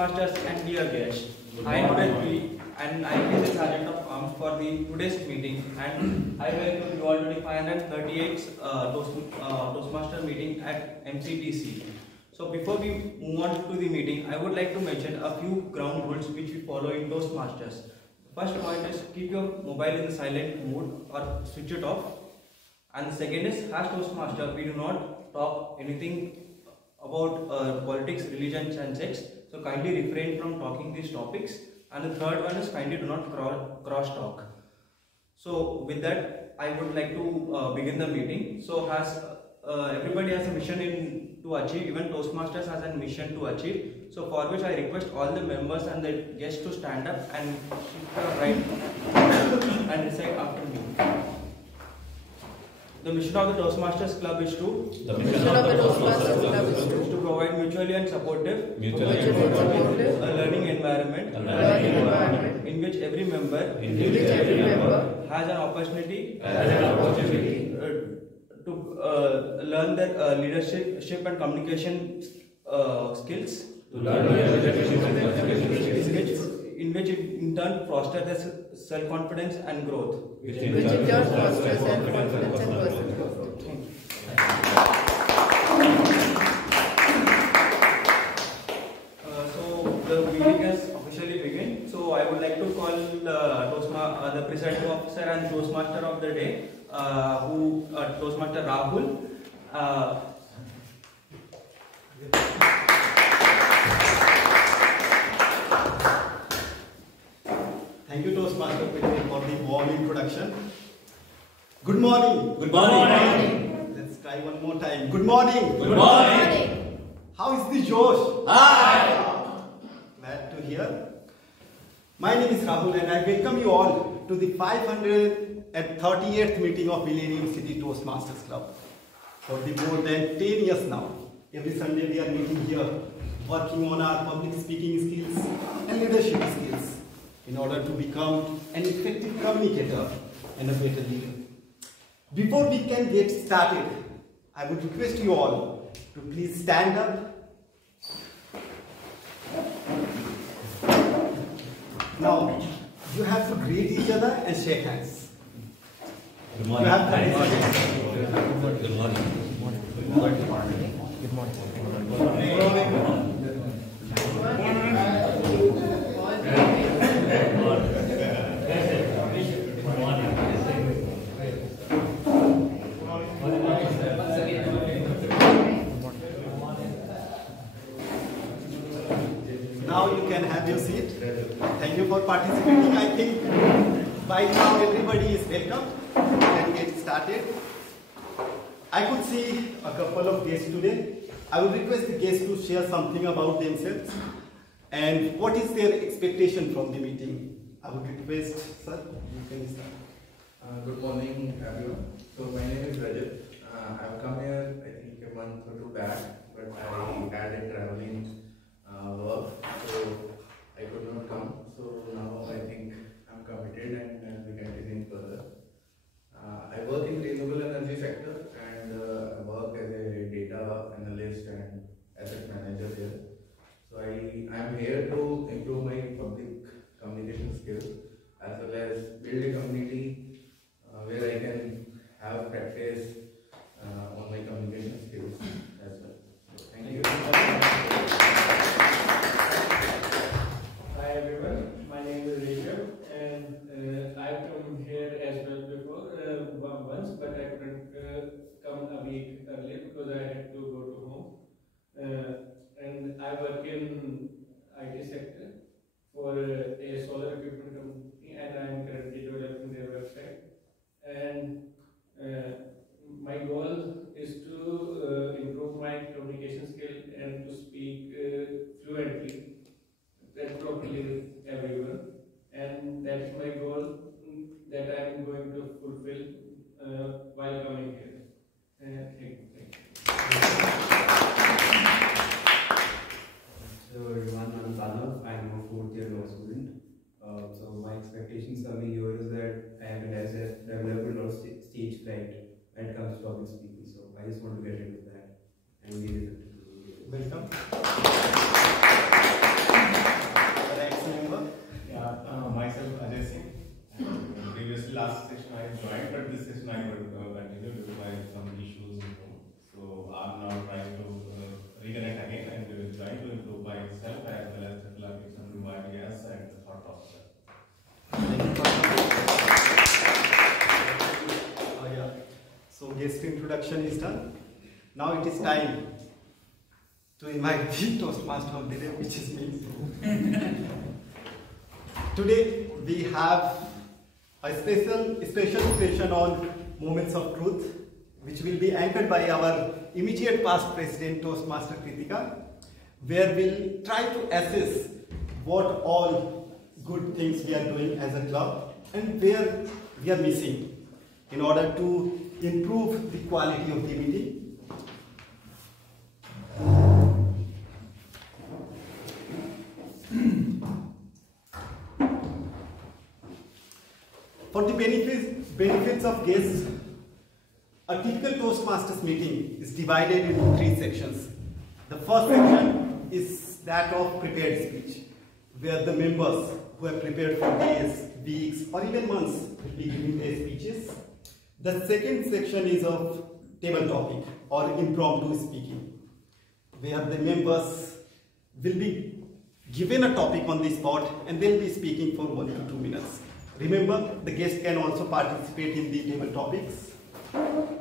Toastmasters and dear guests. I am Prithvi and I am the Sergeant of Arms for the today's meeting, and I welcome you all to the 538th Toastmaster meeting at MCTC. So before we move on to the meeting, I would like to mention a few ground rules which we follow in Toastmasters. The first point is keep your mobile in the silent mode or switch it off. And the second is, as Toastmaster, we do not talk anything about politics, religion and sex. So kindly refrain from talking these topics. And the third one is kindly do not cross talk. So with that, I would like to begin the meeting. So as everybody has a mission to achieve, even Toastmasters has a mission to achieve. So for which I request all the members and the guests to stand up and shift your right and recite after me. The mission of the Toastmasters Club is to provide mutually and supportive a learning environment in which every member has an opportunity to learn their leadership and communication skills, in which it in turn foster their self-confidence and growth. So the meeting has officially begun. So I would like to call the presiding officer and Toastmaster of the day, Toastmaster Rahul. Thank you, Toastmaster, for the warm introduction. Good morning. Good morning. Let's try one more time. Good morning. Good morning. How is the Josh? Hi. Glad to hear. My name is Rahul and I welcome you all to the 538th meeting of Millennium City Toastmasters Club. For the more than 10 years now, every Sunday we are meeting here, working on our public speaking skills and leadership skills, in order to become an effective communicator and a better leader. Before we can get started, I would request you all to please stand up. Now, you have to greet each other and shake hands. Good morning. You have to Good morning. Good morning. Good morning. Good morning. Now you can have your seat. Thank you for participating. I think by now everybody is welcome. We can get started. I could see a couple of guests today. I would request the guests to share something about themselves and what is their expectation from the meeting. I would request, sir, you can start. Good morning, everyone. So my name is Rajat. I've come here, I think, a month or two back, but I had a traveling work, so I could not come. So now I think I'm committed and I'll be continuing further. I work in renewable energy sector and I work as a data analyst and asset manager here. So I'm here to improve my public communication skills as well as build a community where I can have practice on my communication skills as well. So, thank you. Hi everyone, my name is Rishabh and I've come here as well before once, but I couldn't come a week earlier because I had to go to home. And I work in IT sector for a solar equipment company, and I am currently developing their website. And my goal is to improve my communication skill and to speak fluently and properly with everyone. And that's my goal that I am going to fulfill while coming here. Thank you. Hello everyone, I'm Pranav. I'm a 4th year law student. So my expectations coming here is that I have developed a lot of stage fright when it comes to public speaking. So I just want to get into that and be able to do it. Welcome. last session I joined, but this session I will continue due to some issues in home. So I'm now trying to reconnect again and we will try to improve myself as well as the clarification of my ideas and the thought process. Yeah. So guest introduction is done. Now it is time to invite the Toastmaster of the day, which is me. Today we have a special session on moments of truth, which will be anchored by our immediate past president Toastmaster Kritika, where we'll try to assess what all good things we are doing as a club and where we are missing in order to improve the quality of the meeting. For the benefits of guests, a typical Toastmasters meeting is divided into 3 sections. The first section is that of prepared speech, where the members who have prepared for days, weeks, or even months will be giving their speeches. The second section is of table topic or impromptu speaking, where the members will be given a topic on the spot and they'll be speaking for 1 to 2 minutes. Remember, the guests can also participate in the table topics.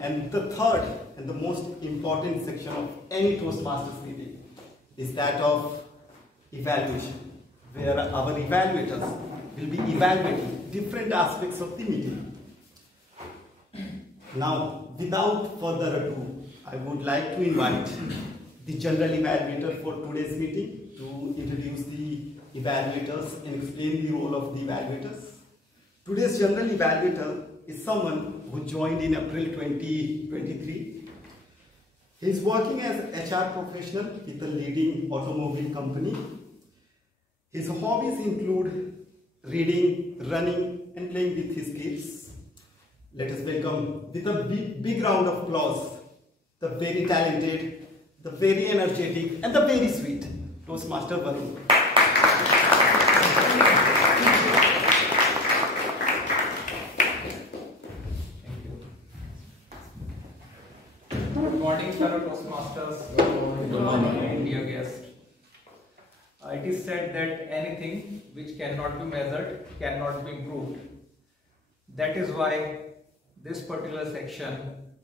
And the third and the most important section of any Toastmasters meeting is that of evaluation, where our evaluators will be evaluating different aspects of the meeting. Now, without further ado, I would like to invite the general evaluator for today's meeting to introduce the evaluators and explain the role of the evaluators. Today's general evaluator is someone who joined in April 2023. He is working as an HR professional with a leading automobile company. His hobbies include reading, running, and playing with his kids. Let us welcome with a big round of applause the very talented, the very energetic, and the very sweet Toastmaster Varun. Good morning, fellow Toastmasters. Good morning, dear guest. It is said that anything which cannot be measured cannot be improved. That is why this particular section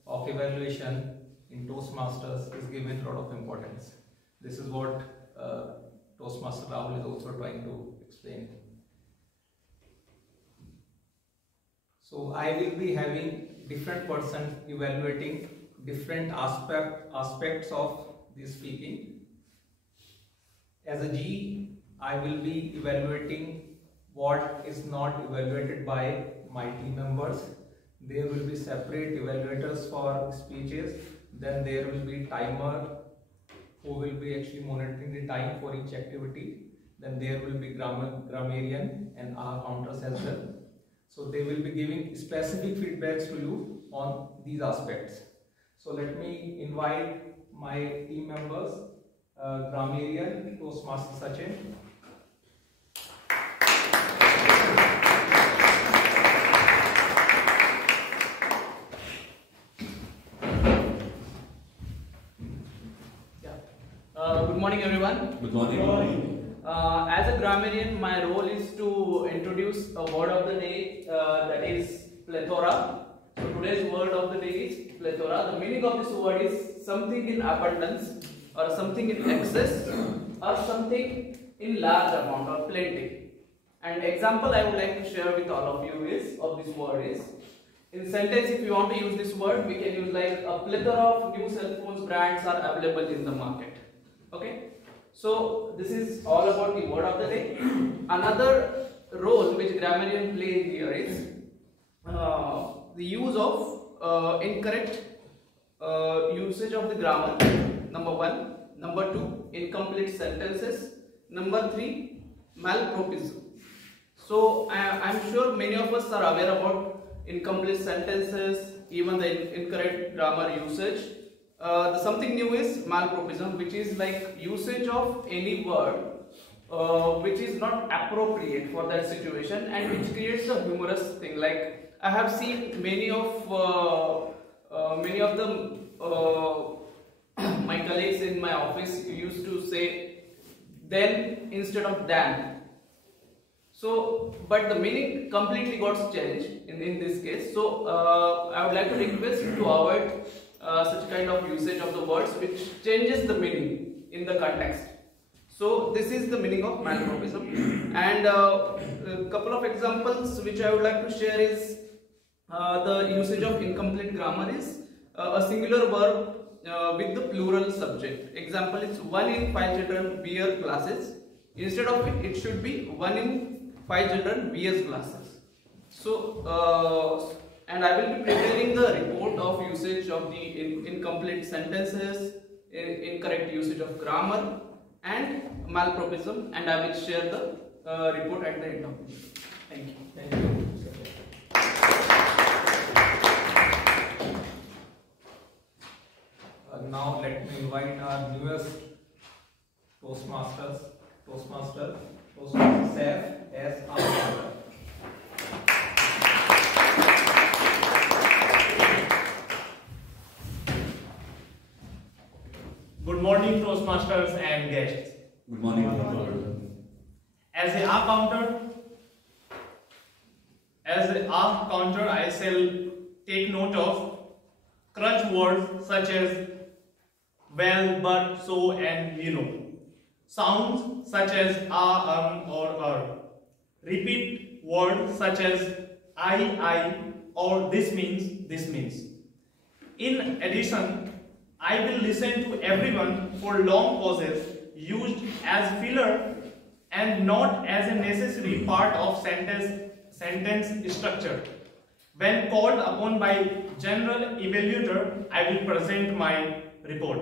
of evaluation in Toastmasters is given a lot of importance. This is what Toastmaster Rahul is also trying to explain. So I will be having different persons evaluating different aspects of this speaking. As a G, I will be evaluating what is not evaluated by my team members. There will be separate evaluators for speeches. Then there will be timer who will be actually monitoring the time for each activity. Then there will be grammarian and counters as well. So they will be giving specific feedbacks to you on these aspects. So let me invite my team members, grammarian, Toastmaster Sachin. Good morning, everyone. Good morning. As a grammarian, my role is to introduce a word of the day that is plethora. So today's word of the day is plethora. The meaning of this word is something in abundance, or something in excess, or something in large amount or plenty. And example I would like to share with all of you is of this word is, in sentence, if you want to use this word, we can use like a plethora of new cell phones brands are available in the market. Okay, so this is all about the word of the day. Another role which grammarian plays here is the use of incorrect usage of the grammar, number 1. Number 2, incomplete sentences. Number 3, malapropism. So I'm sure many of us are aware about incomplete sentences, even the incorrect grammar usage. The something new is malapropism, which is like usage of any word which is not appropriate for that situation and which creates a humorous thing. Like I have seen many of the my colleagues in my office used to say then instead of than. So, but the meaning completely got changed in this case. So, I would like to request to avoid such kind of usage of the words which changes the meaning in the context. So, this is the meaning of malapropism. And a couple of examples which I would like to share is the usage of incomplete grammar is a singular verb with the plural subject. Example is 1 in 5 children wear glasses. Instead of it, it should be 1 in 5 children wears glasses. So, and I will be preparing the report of usage of the incomplete sentences, incorrect usage of grammar, and malapropism, and I will share the report at the end of the video. Thank you. Thank you. Now let me invite our newest Toastmaster Seth as our speaker. Good morning, Toastmasters and guests. Good morning. As a R counter, I shall take note of crutch words such as well, but, so, and you know. Sounds such as or. Repeat words such as I, or this means. In addition, I will listen to everyone for long pauses used as filler and not as a necessary part of sentence structure. When called upon by general evaluator, I will present my report.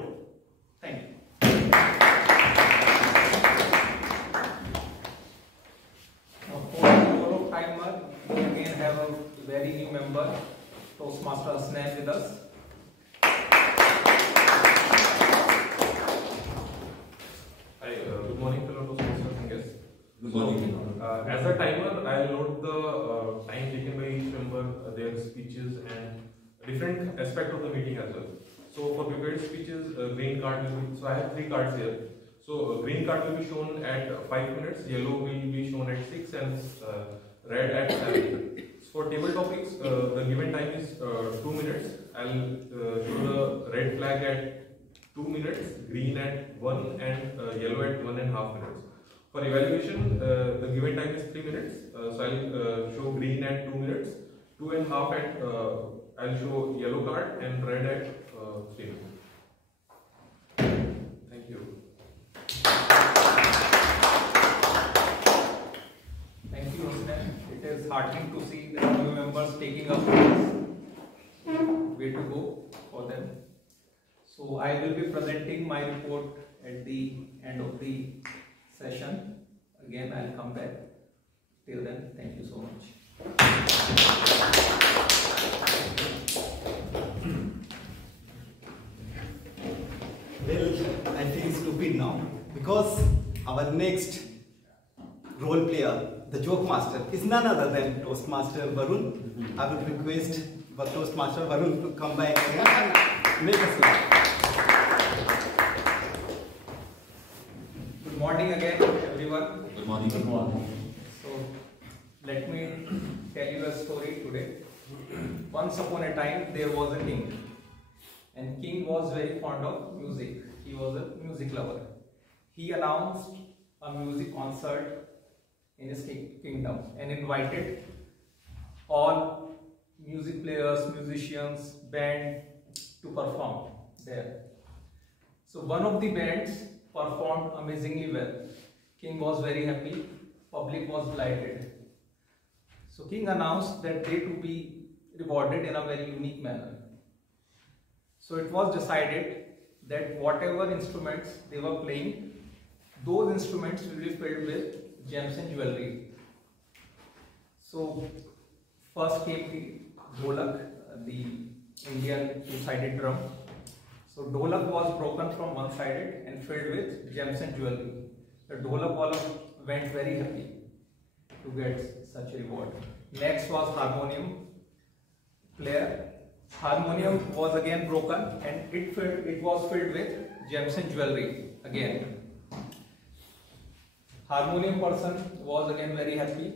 Thank you. Now, for the follow timer, we again have a very new member, Toastmaster Snap, with us. Hi, good morning, fellow Toastmasters and guests. Good morning. As a timer, I'll note the time taken by each member, their speeches, and different aspect of the meeting as well. So for prepared speeches, green card will be, so I have 3 cards here. So green card will be shown at 5 minutes, yellow will be shown at 6, and red at 7. So for table topics, the given time is 2 minutes. I'll show the red flag at 2 minutes, green at 1, and yellow at 1.5 minutes. For evaluation, the given time is 3 minutes. So I'll show green at 2 minutes, 2.5 at I'll show yellow card, and red at 3 minutes. Thank you. Thank you, Snap. It is heartening to see the new members taking up this way to go for them. So I will be presenting my report at the end of the session. Again, I'll come back. Till then, thank you so much. Well, I feel stupid now because our next role player, the joke master, is none other than Toastmaster Varun. I would request for Toastmaster Varun to come back and make us laugh. Good morning again, everyone. Good morning. Good morning. So, let me tell you a story today. Once upon a time, there was a king. And king was very fond of music. He was a music lover. He announced a music concert in his kingdom and invited all music players, musicians, band to perform there. So one of the bands performed amazingly well. King was very happy. Public was delighted. So king announced that they to be rewarded in a very unique manner. So it was decided that whatever instruments they were playing, those instruments will be filled with gems and jewelry. So first came the dholak, the Indian two-sided drum. So dholak was broken from one-sided and filled with gems and jewelry. the Dholak Wala went very happy to get such a reward. Next was harmonium player. Harmonium was again broken and it was filled with gems and jewelry again. Harmonium person was again very happy.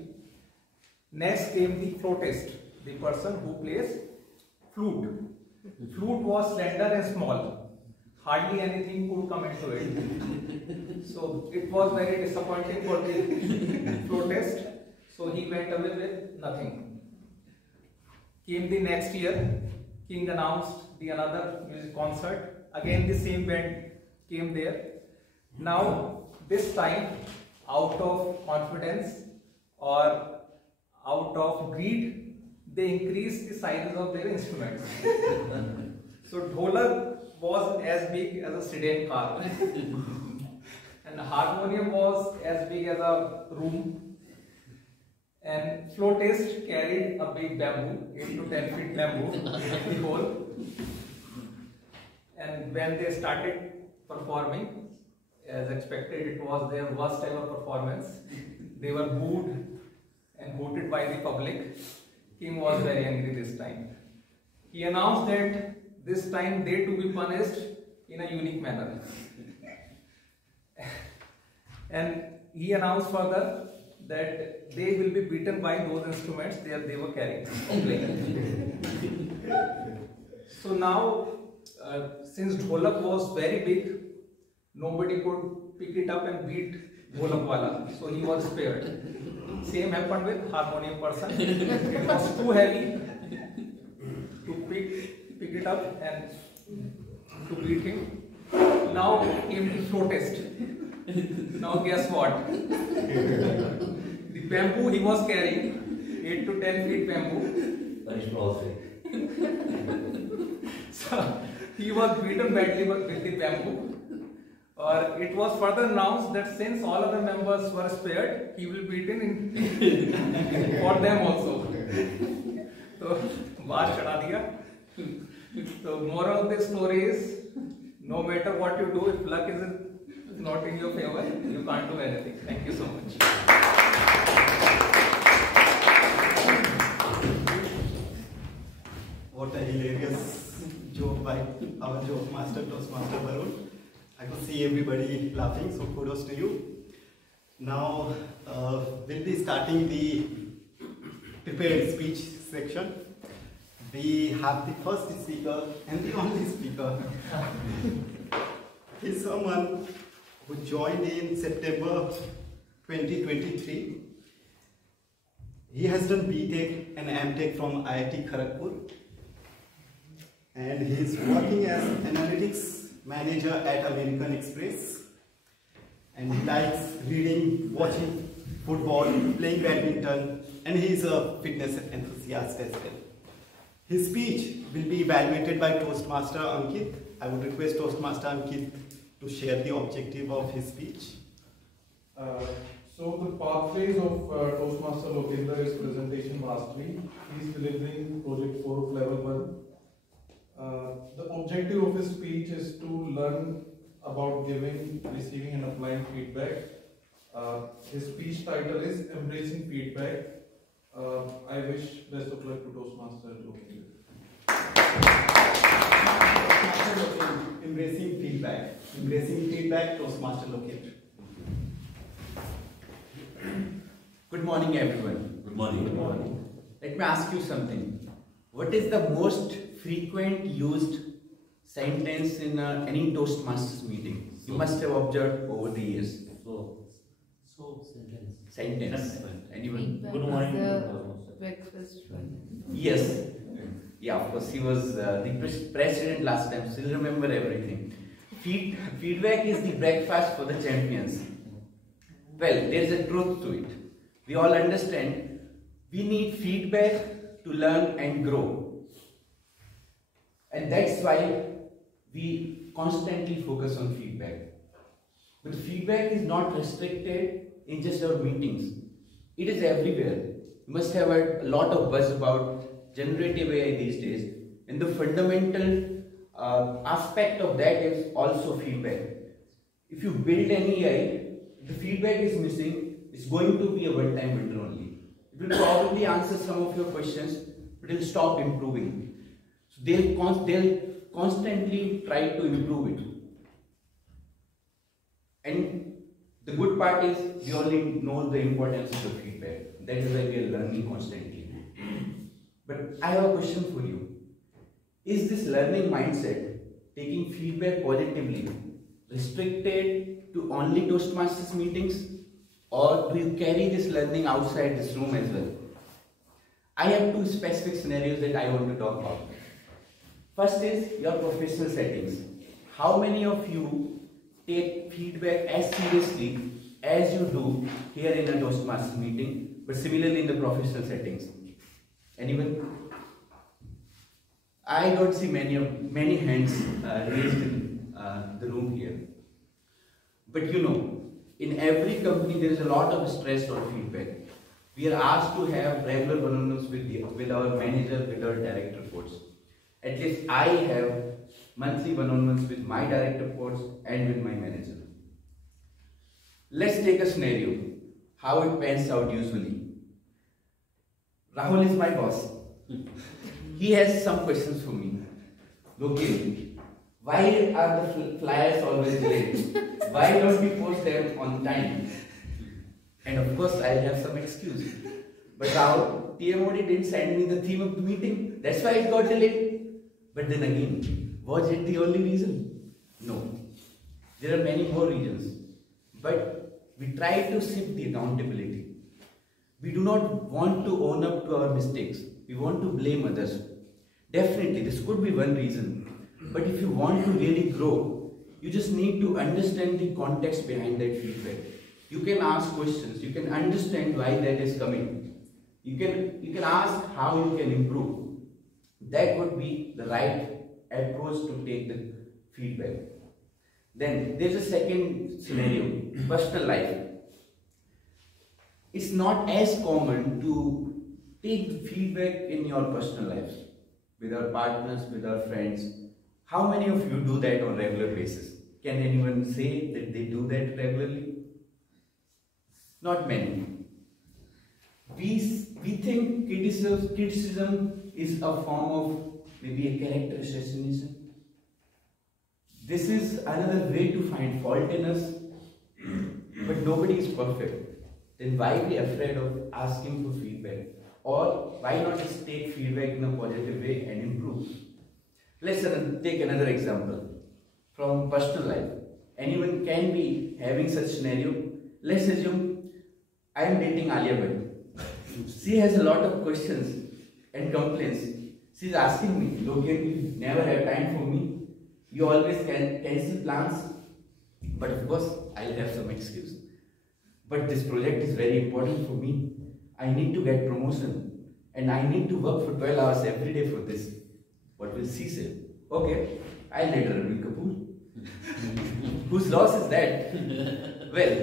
Next came the flautist, the person who plays flute. Flute was slender and small. Hardly anything could come into it. So it was very disappointing for the flautist. So he went away with nothing. Came the next year, King announced the another music concert. Again the same band came there. Now this time, out of confidence or out of greed, they increased the sizes of their instruments. So Dholak was as big as a sedan car and harmonium was as big as a room, and flautist carried a big bamboo, 8 to 10 feet bamboo in the hole. And when they started performing, as expected, it was their worst ever performance. They were booed and hooted by the public. King was very angry this time. He announced that this time they to be punished in a unique manner. And he announced further that they will be beaten by those instruments they were carrying. So now, since Dholak was very big, nobody could pick it up and beat Dholak Wala. So he was spared. Same happened with harmonium person. It was too heavy to pick it up and to beat him. Now came the flautist. Now guess what? The bamboo he was carrying, 8 to 10 feet bamboo. Very explosive. So he was beaten badly with the bamboo. Or it was further announced that since all other members were spared, he will be beaten for them also. So, baat chada diya. So, moral of the story is, no matter what you do, if luck is not in your favor, you can't do anything. Thank you so much. What a hilarious joke by our joke master, Toastmaster Varun. I could see everybody laughing, so kudos to you. Now, we'll be starting the prepared speech section. We have the first speaker and the only speaker. He's someone who joined in September 2023. He has done BTech and MTech from IIT Kharagpur. And he's working as analytics manager at American Express, and he likes reading, watching football, playing badminton, and he is a fitness enthusiast as well. His speech will be evaluated by Toastmaster Ankit. I would request Toastmaster Ankit to share the objective of his speech. So the pathways of Toastmaster Lokendra is presentation mastery. He is delivering project 4 of level 1. The objective of his speech is to learn about giving, receiving and applying feedback. His speech title is Embracing Feedback. I wish best of luck to Toastmaster Lokendra. Embracing feedback. Embracing feedback, Toastmaster Lokendra. Good morning, everyone. Good morning. Good morning. Let me ask you something. What is the most frequent used sentence in any Toastmasters meeting? You must have observed over the years. So sentence. Sentence. Anyone? Good morning. Breakfast one. Yes. Yeah, of course, he was the president last time. Still remember everything. Feedback is the breakfast for the champions. Well, there is a truth to it. We all understand we need feedback to learn and grow. And that's why we constantly focus on feedback. But feedback is not restricted in just our meetings. It is everywhere. You must have heard a lot of buzz about generative AI these days. And the fundamental aspect of that is also feedback. If you build an AI, the feedback is missing, it's going to be a one-time wonder only. It will probably answer some of your questions, but it will stop improving. So they'll constantly try to improve it. And the good part is we only know the importance of the feedback. That is why we are learning constantly. But I have a question for you. Is this learning mindset, taking feedback positively, restricted to only Toastmasters meetings, or do you carry this learning outside this room as well? I have two specific scenarios that I want to talk about. First is your professional settings. How many of you take feedback as seriously as you do here in a Toastmasters meeting, but similarly in the professional settings? Anyone? I don't see many hands raised in the room here. But you know, in every company there is a lot of stress on feedback. We are asked to have regular one-on-ones with our manager, with our direct reports. At least I have monthly one-on-ones with my direct reports and with my manager. Let's take a scenario, how it pans out usually. Rahul is my boss. He has some questions for me. Logan, why are the flyers always late? Why don't we post them on time? And of course, I'll have some excuse. But Rahul, TMOD didn't send me the theme of the meeting. That's why it got delayed. But then again, was it the only reason? No. There are many more reasons. But we try to shift the accountability. We do not want to own up to our mistakes. We want to blame others. Definitely, this could be one reason. But if you want to really grow, you just need to understand the context behind that feedback. You can ask questions. You can understand why that is coming. You can ask how you can improve. That would be the right approach to take the feedback. Then there's a second scenario, personal life. It's not as common to take the feedback in your personal lives, with our partners, with our friends. How many of you do that on a regular basis? Can anyone say that they do that regularly? Not many. We think criticism is a form of maybe a character assassination. This is another way to find fault in us, but nobody is perfect. Then why be afraid of asking for feedback? Or why not just take feedback in a positive way and improve? Let's take another example from personal life. Anyone can be having such scenario. Let's assume I am dating Alia Bhatt. She has a lot of questions and complaints. She's asking me, Logan, you never have time for me. You always can cancel plans. But of course, I'll have some excuse. But this project is very important for me. I need to get promotion. And I need to work for 12 hours every day for this. What will she say? Okay, I'll let her be Kapoor. Whose loss is that? Well,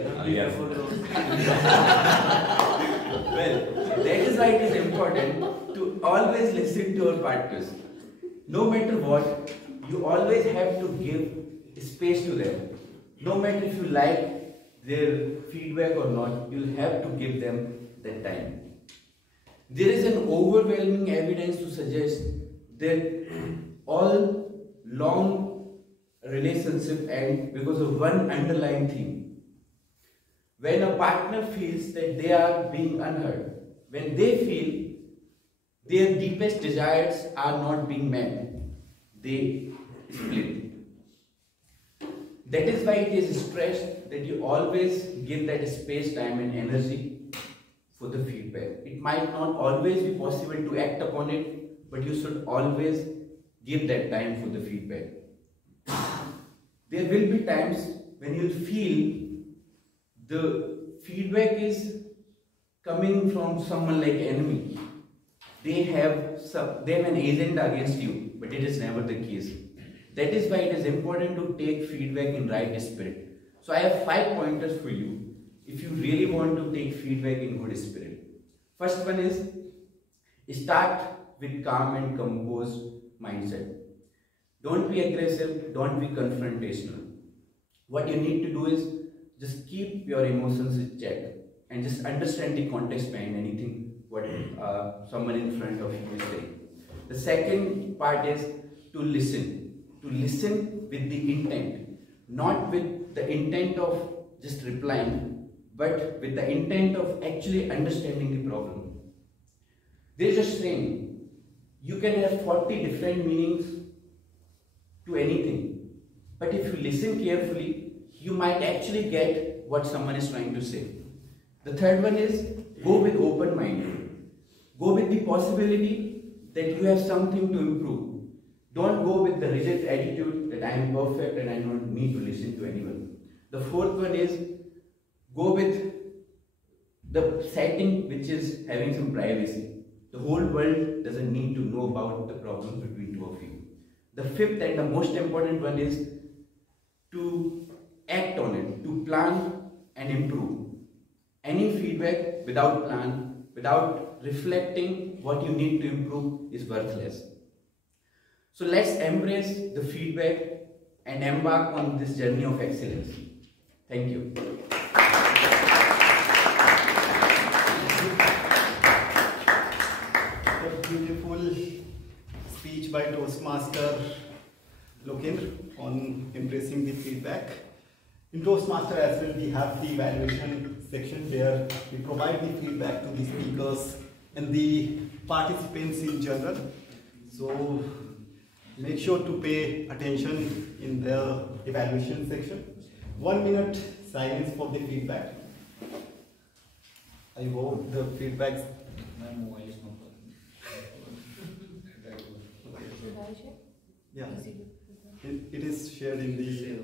that is why it is important to always listen to our partners. No matter what, you always have to give space to them. No matter if you like their feedback or not, you'll have to give them that time. There is an overwhelming evidence to suggest that all long relationships end because of one underlying theme. When a partner feels that they are being unheard, when they feel their deepest desires are not being met, they split. That is why it is stressed that you always give that space, time and energy for the feedback. It might not always be possible to act upon it, but you should always give that time for the feedback. There will be times when you feel the feedback is coming from someone like enemy. They have an agenda against you, but it is never the case. That is why it is important to take feedback in right spirit. So I have 5 pointers for you if you really want to take feedback in good spirit. First one is start with calm and composed mindset. Don't be aggressive, don't be confrontational. What you need to do is just keep your emotions in check and just understand the context behind anything what someone in front of you is saying. The second part is to listen with the intent, not with the intent of just replying, but with the intent of actually understanding the problem. There is a saying, you can have 40 different meanings to anything, but if you listen carefully, you might actually get what someone is trying to say. The third one is go with open mind. Go with the possibility that you have something to improve. Don't go with the rigid attitude that I am perfect and I don't need to listen to anyone. The fourth one is go with the setting which is having some privacy. The whole world doesn't need to know about the problems between two of you. The fifth and the most important one is to act on it, to plan and improve. Any feedback without plan, without reflecting what you need to improve is worthless. So let's embrace the feedback and embark on this journey of excellence. Thank you. A beautiful speech by Toastmaster Lokendra on embracing the feedback. In Toastmaster as well, we have the evaluation section where we provide the feedback to the speakers and the participants in general. So make sure to pay attention in the evaluation section. 1 minute silence for the feedback. I hope the feedback. My mobile is not working. Yeah, it is shared in the.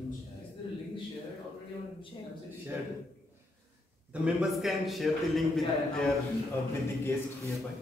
Is there a link shared already on Shared. The members can share the link with their with the guest nearby.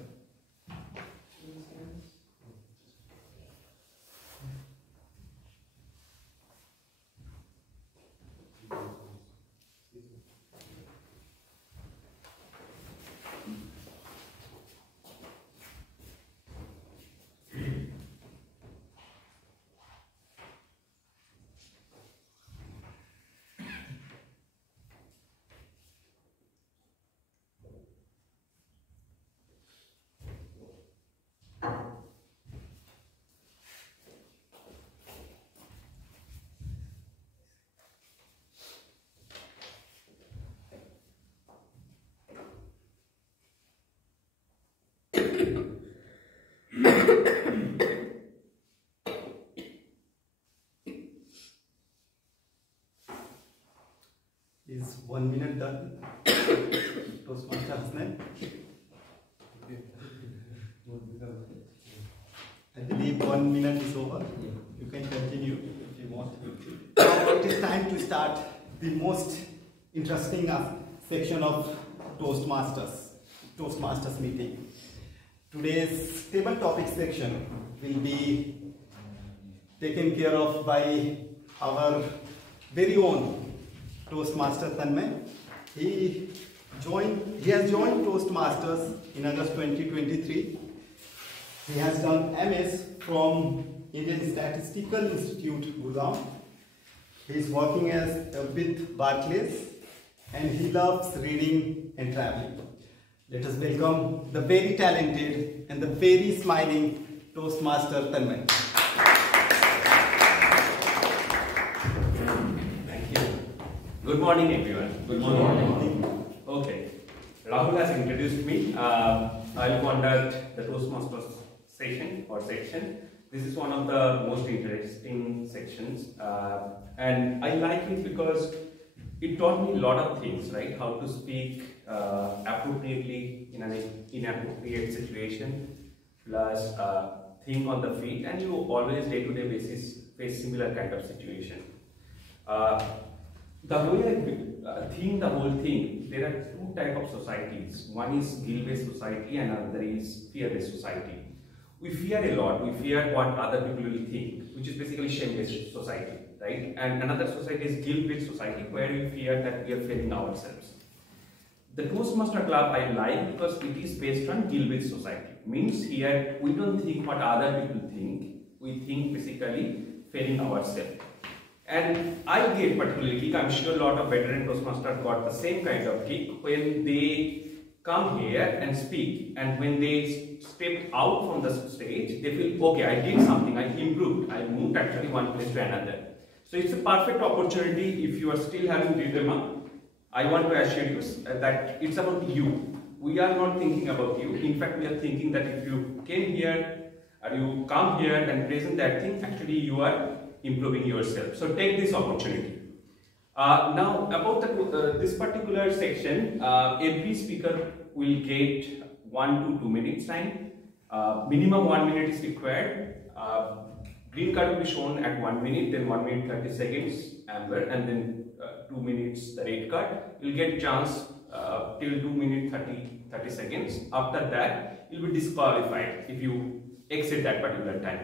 Is 1 minute done? Toastmaster Hasnan? I believe 1 minute is over. You can continue if you want. Now it is time to start the most interesting section of Toastmasters meeting. Today's table topic section will be taken care of by our very own Toastmaster Tanmay. He has joined Toastmasters in August 2023. He has done MS from Indian Statistical Institute, Gurgaon. He is working with Barclays and he loves reading and traveling. Let us welcome the very talented and the very smiling Toastmaster Tanmay. Good morning, everyone. Good morning. Okay. Rahul has introduced me. I'll conduct the Toastmasters session or section. This is one of the most interesting sections, and I like it because it taught me a lot of things, right? How to speak appropriately in an inappropriate situation, plus think on the feet, and you always day-to-day basis face similar kind of situation. The way I think the whole thing, there are two types of societies. One is skill-based society and another is fear-based society. we fear a lot. We fear what other people will think, which is basically shame-based society, right? And another society is guilt-based society, where we fear that we are failing ourselves. The Toastmaster Club I like because it is based on guilt-based society. Means here we don't think what other people think. We think basically failing ourselves. And I get particularly kick. I'm sure a lot of veteran Toastmasters got the same kind of kick when they come here and speak, and when they step out from the stage, they feel, okay, I did something, I improved, I moved actually one place to another. So it's a perfect opportunity. If you are still having dilemma, I want to assure you that it's about you. We are not thinking about you. In fact, we are thinking that if you came here or you come here and present that thing, actually you are improving yourself. So take this opportunity. Now about this particular section, every speaker will get 1 to 2 minutes time. Minimum 1 minute is required. Green card will be shown at 1 minute, then 1 minute 30 seconds amber, and then 2 minutes the red card. You'll get chance till 2 minutes 30 seconds. After that, you'll be disqualified if you exceed that particular time.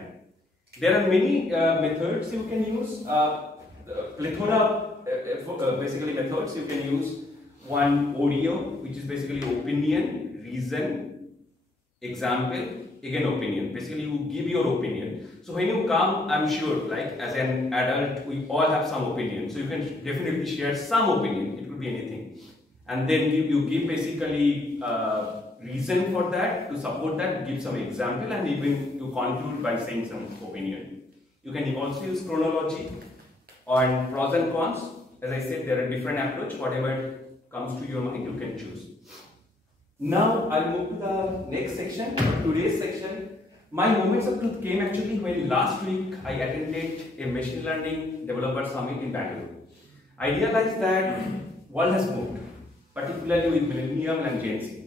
There are many methods you can use. Plethora basically methods you can use. One, audio, which is basically opinion, reason, example, again opinion. Basically you give your opinion. So when you come, I'm sure like as an adult we all have some opinion. So you can definitely share some opinion. It could be anything. And then you give basically reason for that, to support that, give some example, and even you conclude by saying some opinion. You can also use chronology on pros and cons. As I said, there are different approach. Whatever comes to your mind, you can choose. Now I'll move to the next section, today's section. My moments of truth came actually when last week I attended a machine learning developer summit in Bangalore. I realized that world has moved, particularly with Millennium and Gen Z.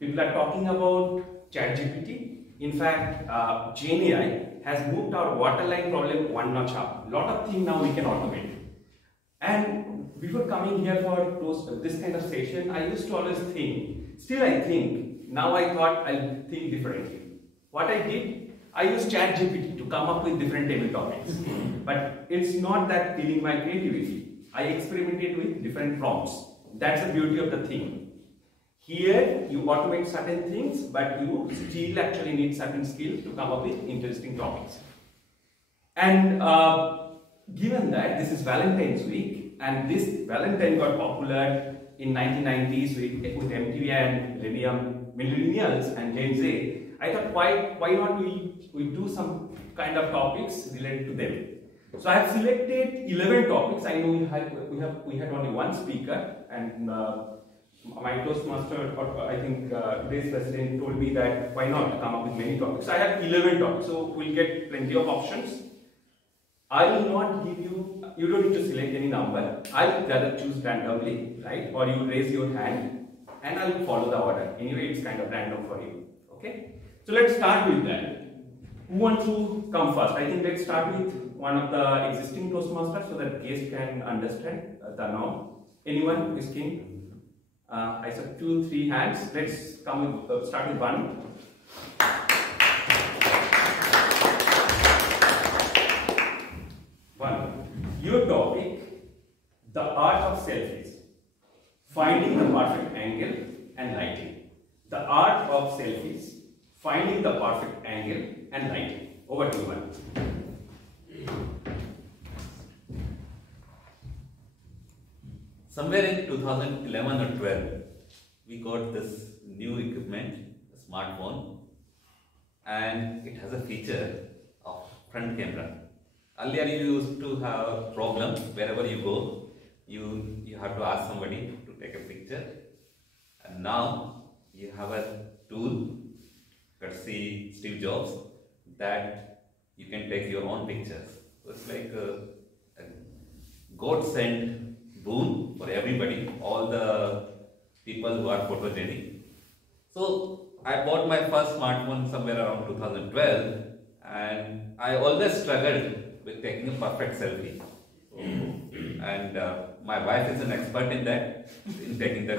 People are talking about ChatGPT. In fact, GenAI has moved our waterline problem one notch up. A lot of things now we can automate. And before coming here for this kind of session, I used to always think, still I think, now I thought I'll think differently. What I did, I used ChatGPT to come up with different table topics. But it's not that killing my creativity. I experimented with different prompts. That's the beauty of the thing. Here, you automate certain things, but you still actually need certain skills to come up with interesting topics. And given that this is Valentine's week, and this Valentine got popular in 1990s with MTV and millennials and Gen Z, I thought why not we do some kind of topics related to them. So I have selected 11 topics. I know we had only one speaker, and my Toastmaster, or I think today's president, told me that why not come up with many topics. So I have 11 topics, so we'll get plenty of options. I will not give you don't need to select any number. I'll rather choose randomly, right? Or you raise your hand and I will follow the order. Anyway, it's kind of random for you. Okay? So let's start with that. Who wants to come first? I think let's start with one of the existing Toastmasters so that guests can understand the norm. Anyone who is keen? I saw 2, 3 hands. Let's come with, start with one. Your topic, the art of selfies. Finding the perfect angle and lighting. The art of selfies. Finding the perfect angle and lighting. Over to you, one. Somewhere in 2011 or 12, we got this new equipment, a smartphone, and it has a feature of front camera. Earlier you used to have a problem wherever you go, you have to ask somebody to take a picture, and now you have a tool, courtesy Steve Jobs, that you can take your own pictures. So it's like a God-sent boon for everybody, all the people who are photogenic. So I bought my first smartphone somewhere around 2012, and I always struggled with taking a perfect selfie. And my wife is an expert in that, in taking the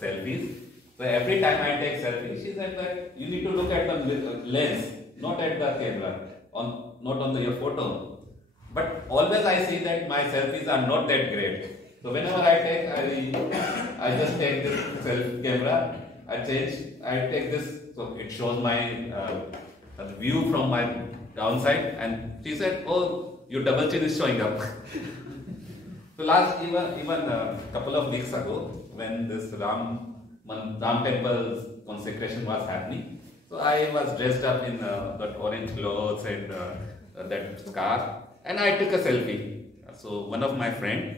selfies. So every time I take selfies, she said that you need to look at the lens. not at the camera, not on your photo. But always I see that my selfies are not that great. So whenever I take, I just take this selfie camera, I take this, so it shows my view from my downside, and she said, "Oh, your double chin is showing up." So even a couple of weeks ago, when this Ram temple's consecration was happening, so I was dressed up in that orange clothes and that scarf, and I took a selfie. So one of my friend,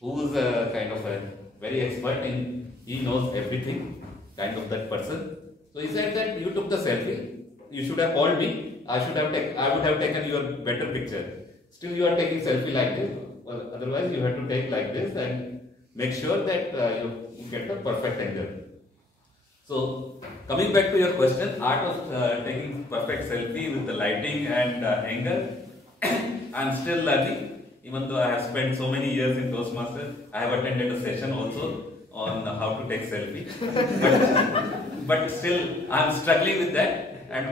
who's kind of a very expert he knows everything, kind of that person. So he said that you took the selfie, you should have called me, I would have taken your better picture. Still you are taking selfie like this, well, otherwise you have to take like this and make sure that you get the perfect angle. So coming back to your question, art of taking perfect selfie with the lighting and angle, I'm still learning. Even though I have spent so many years in Toastmasters, I have attended a session also on how to take selfie. but still, I'm struggling with that. And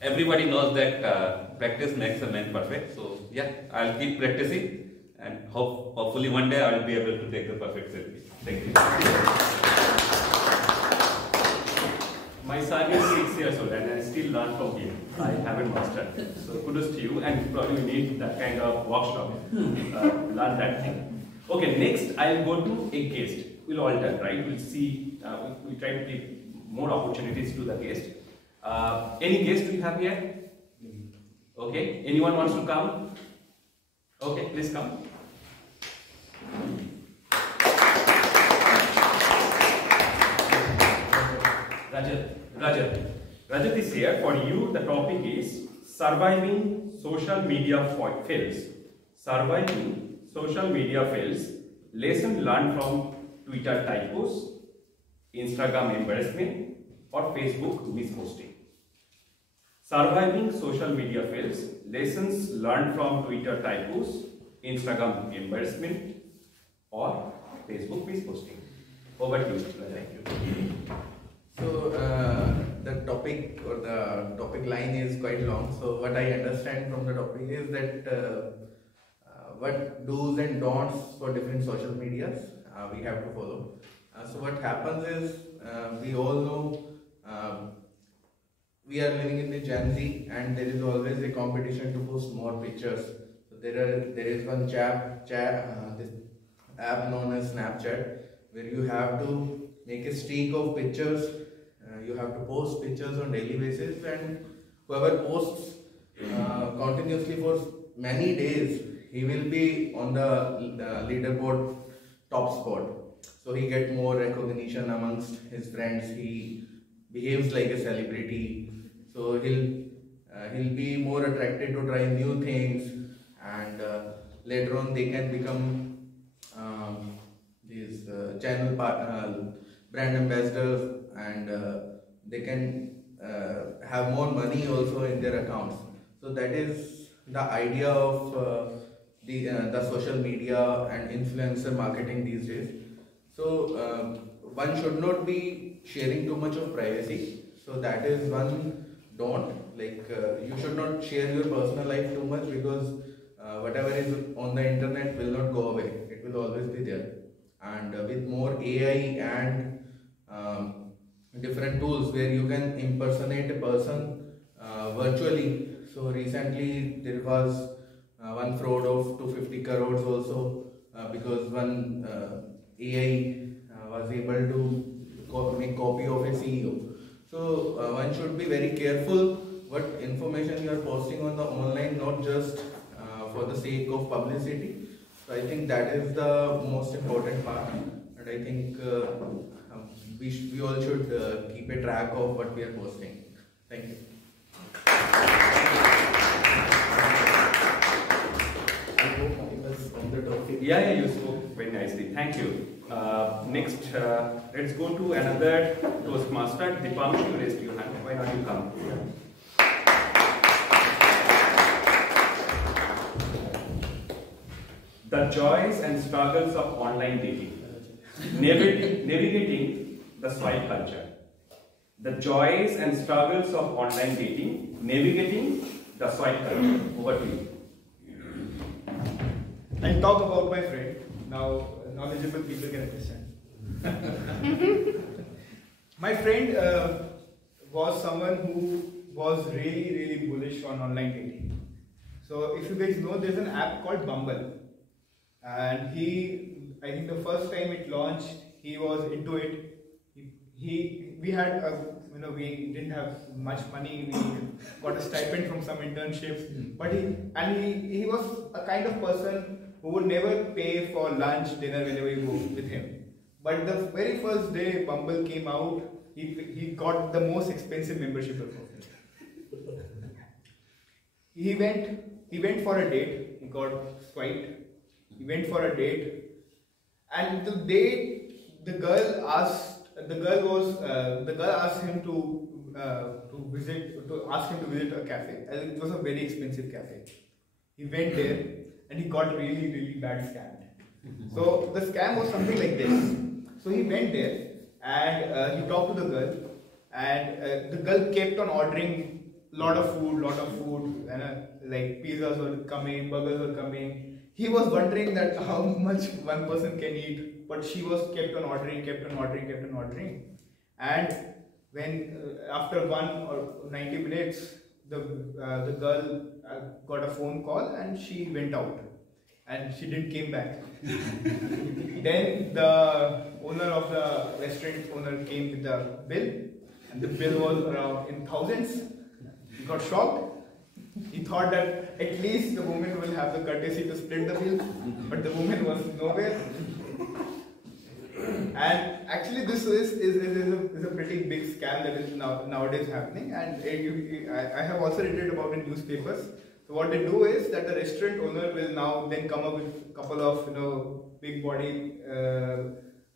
everybody knows that practice makes a man perfect. So yeah, I'll keep practicing, and hopefully one day I'll be able to take the perfect selfie. Thank you. My son is 6 years old and I still learn from him. I haven't mastered. So kudos to you, and probably need that kind of workshop. Learn that thing. Okay, next I'll go to a guest. We'll alternate, right? We'll see, we try to give more opportunities to the guest. Any guest we have here? Okay, anyone wants to come? Okay, please come. Rajat is here. For you, the topic is surviving social media fails. Surviving social media fails. Lesson learned from Twitter typos, Instagram embarrassment, or Facebook misposting. Surviving social media fails. Lessons learned from Twitter typos, Instagram embarrassment, or Facebook misposting. Over to you, Rajat. Thank you. So the topic or the topic line is quite long. So what I understand from the topic is that what do's and don'ts for different social medias we have to follow. So what happens is we all know we are living in the Gen Z, and there is always a competition to post more pictures. So there is one this app known as Snapchat, where you have to make a streak of pictures. You have to post pictures on daily basis, and whoever posts continuously for many days, he will be on the leaderboard top spot. So he gets more recognition amongst his friends. He behaves like a celebrity. So he'll be more attracted to try new things, and later on they can become these channel brand ambassadors, and they can have more money also in their accounts. So that is the idea of the social media and influencer marketing these days. So one should not be sharing too much of privacy. So that is one don't. Like you should not share your personal life too much, because whatever is on the internet will not go away. It will always be there. And with more AI and different tools where you can impersonate a person virtually. So recently there was one fraud of 250 crores also, because one AI was able to make copy of a CEO. So one should be very careful what information you are posting on the online, not just for the sake of publicity. So I think that is the most important part, and I think we all should keep a track of what we are posting. Thank you. Yeah, you spoke very nicely. Thank you. Next, let's go to another Toastmaster. Deepansh, you raised your hand. Why not you come? The joys and struggles of online dating. Navigating the swipe culture. the joys and struggles of online dating, navigating the swipe culture. Over to you. I'll talk about my friend. Now, knowledgeable people can understand. My friend was someone who was really bullish on online dating. So, if you guys know, there's an app called Bumble, and I think the first time it launched, he was into it. We had we didn't have much money. We got a stipend from some internships, but he was a kind of person who would never pay for lunch, dinner whenever you go with him. But the very first day Bumble came out, he got the most expensive membership of it. He went for a date. He got swiped. He went for a date, and the date, the girl asked him to visit a cafe. And it was a very expensive cafe. He went there and he got really bad scammed. So the scam was something like this. So he went there and he talked to the girl, and the girl kept on ordering lot of food, and like pizzas were coming, burgers were coming. He was wondering that how much one person can eat, but she was kept on ordering. And when after 1 or 90 minutes, the girl got a phone call and she went out, and she didn't came back. Then the owner of the restaurant came with the bill, and the bill was around in thousands. He got shocked. He thought that at least the woman will have the courtesy to split the bill, but the woman was nowhere. And actually, this is a pretty big scam that is nowadays happening. And I have also read it about in newspapers. So what they do is that the restaurant owner will now then come up with a couple of big body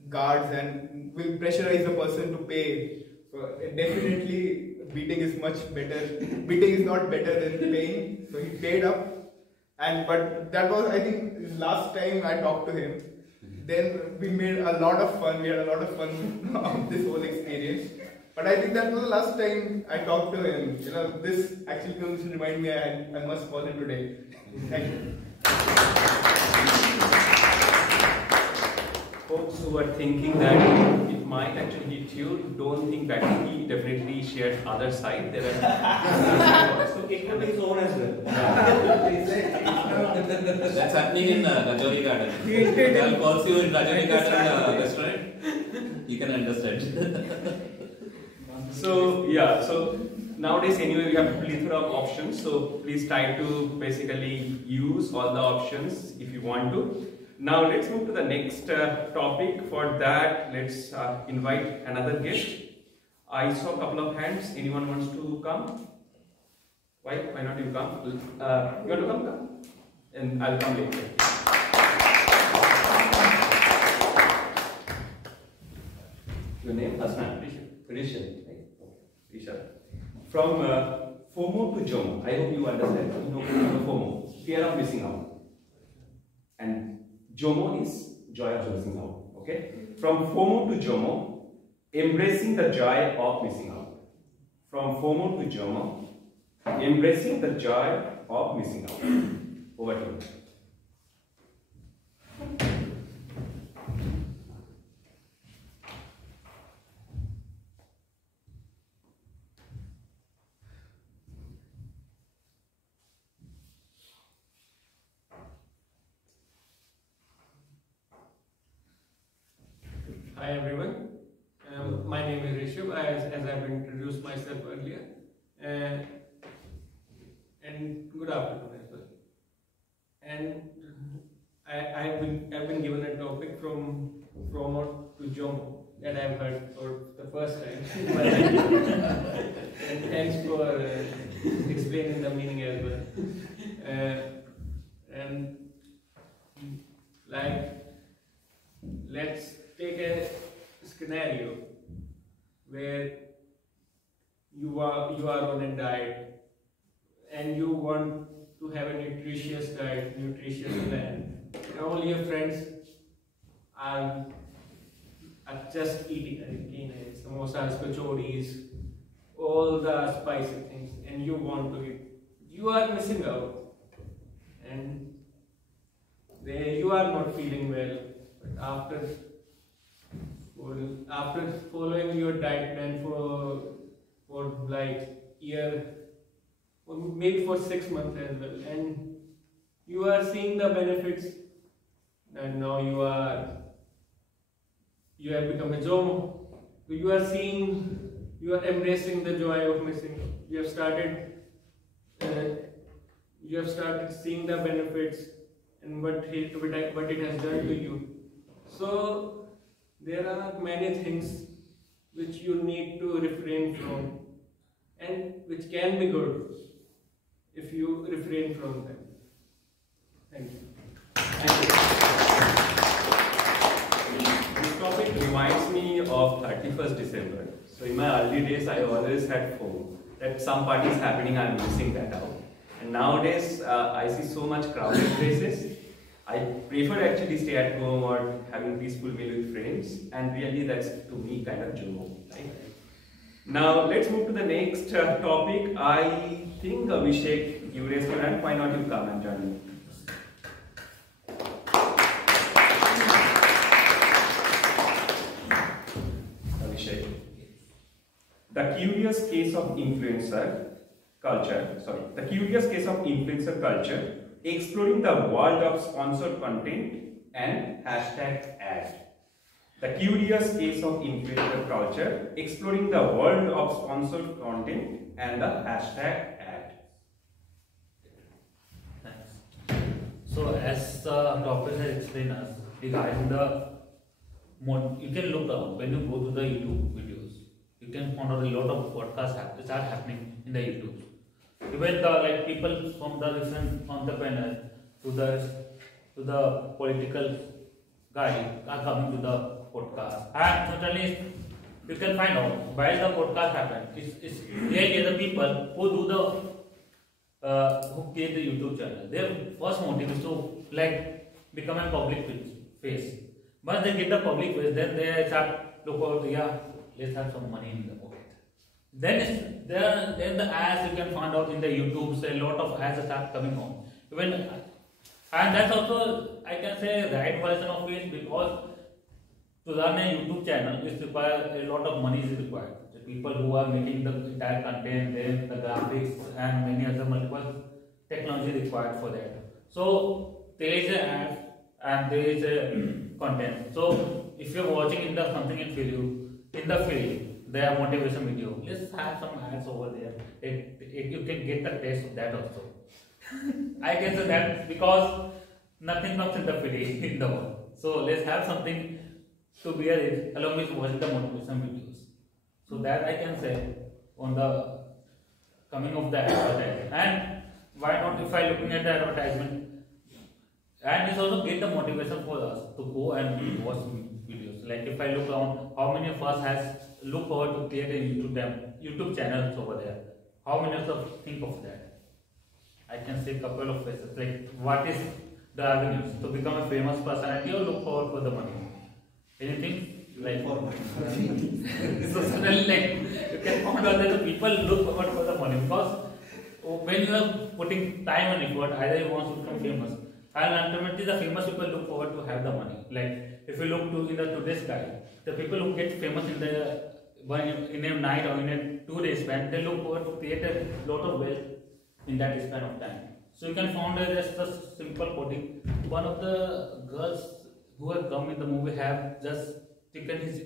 guards and will pressurize the person to pay. So definitely, beating is much better. Beating is not better than paying. So he paid up, but that was, I think, last time I talked to him. Then we made a lot of fun. We had a lot of fun of this whole experience. But I think that was the last time I talked to him. This actually should remind me I must call him today. Thank you. Folks who are thinking that it might actually hit you, don't think that he definitely shared other side. There are So including his own as well. That's happening in Rajori Garden. I'll call you in Rajori Garden restaurant. You can understand. So nowadays anyway we have a plethora of options. So please try to basically use all the options if you want to. Now let's move to the next topic. For that, let's invite another guest. I saw a couple of hands. Anyone wants to come? Why not you come? You want to come? Come. And I'll come later. Your name? Hasna. Rishan. Right? Rishan. From FOMO to JOMO. I hope you understand. You know FOMO. Fear of missing out. And JOMO is joy of missing out. Okay? From FOMO to JOMO, embracing the joy of missing out. From FOMO to JOMO, embracing the joy of missing out. Over to you. Hi everyone, my name is Rishabh, as I've introduced myself earlier, and good afternoon as well. And I've been given a topic from FOMO to JOMO that I've heard for the first time. And thanks for explaining the meaning as well. And let's take a scenario where you are on a diet and you want to have a nutritious diet, nutritious plan, and all your friends are just eating samosas, kachoris, all the spicy things, and you want to eat, you are missing out, and you are not feeling well. But after following your diet plan for like year, or maybe for 6 months as well, and you are seeing the benefits, and now you have become a Jomo. So you are embracing the joy of missing. You have started seeing the benefits and what it has done to you. So there are many things which you need to refrain from, and which can be good if you refrain from them. Thank you. This topic reminds me of 31st December. So in my early days, I always had FOMO that some party is happening, I'm missing that out. And nowadays, I see so much crowded places. I prefer actually stay at home or having peaceful meal with friends, and really that's to me kind of Jomo. Right? Now let's move to the next topic. I think Abhishek, you raised your hand. Why not you come and join me? Abhishek. The curious case of influencer culture, exploring the world of sponsored content and hashtag ad. The curious case of influencer culture, exploring the world of sponsored content and the hashtag ad. Thanks. So as the topic has explained us regarding the you can look around when you go to the YouTube videos. You can find out a lot of podcasts start happening in the YouTube. Even the people from the different entrepreneurs to the political guy are coming to the podcast. And certainly you can find out why the podcast happens. It's really the people who do who create the YouTube channel. Their first motive is to become a public face. Once they get the public face, then they start look out, let's have some money in the pocket. Then the ads you can find out in the YouTube, so a lot of ads start coming on. And that's also, I can say, the right version of it, because to run a YouTube channel is require a lot of money is required. The people who are making the entire content, then the graphics and many other multiple technology required for that. So there is an ad and there is a content. So if you're watching something in the field, there are motivation video. Let's have some ads over there. You can get the taste of that also. I can say that because nothing comes in the free in the world. So let's have something to bear it along with watching the motivation videos. So that I can say on the coming of the advertisement. And why not if I looking at the advertisement, and it's also get the motivation for us to go and watch videos. Like if I look around, how many of us has look forward to create a YouTube channels over there? How many of us think of that? I can say a couple of faces. Like what is the avenues to become a famous personality or look forward for the money? Anything? Like for money. So suddenly you can find out that the people look forward for the money, because when you are putting time and effort, either you want to become famous, and ultimately the famous people look forward to have the money. Like if you look to in the today's guy, the people who get famous in a night or in a 2 days span, they look forward to create a lot of wealth in that span of time. So you can find just a simple putting. One of the girls who have come in the movie have just taken his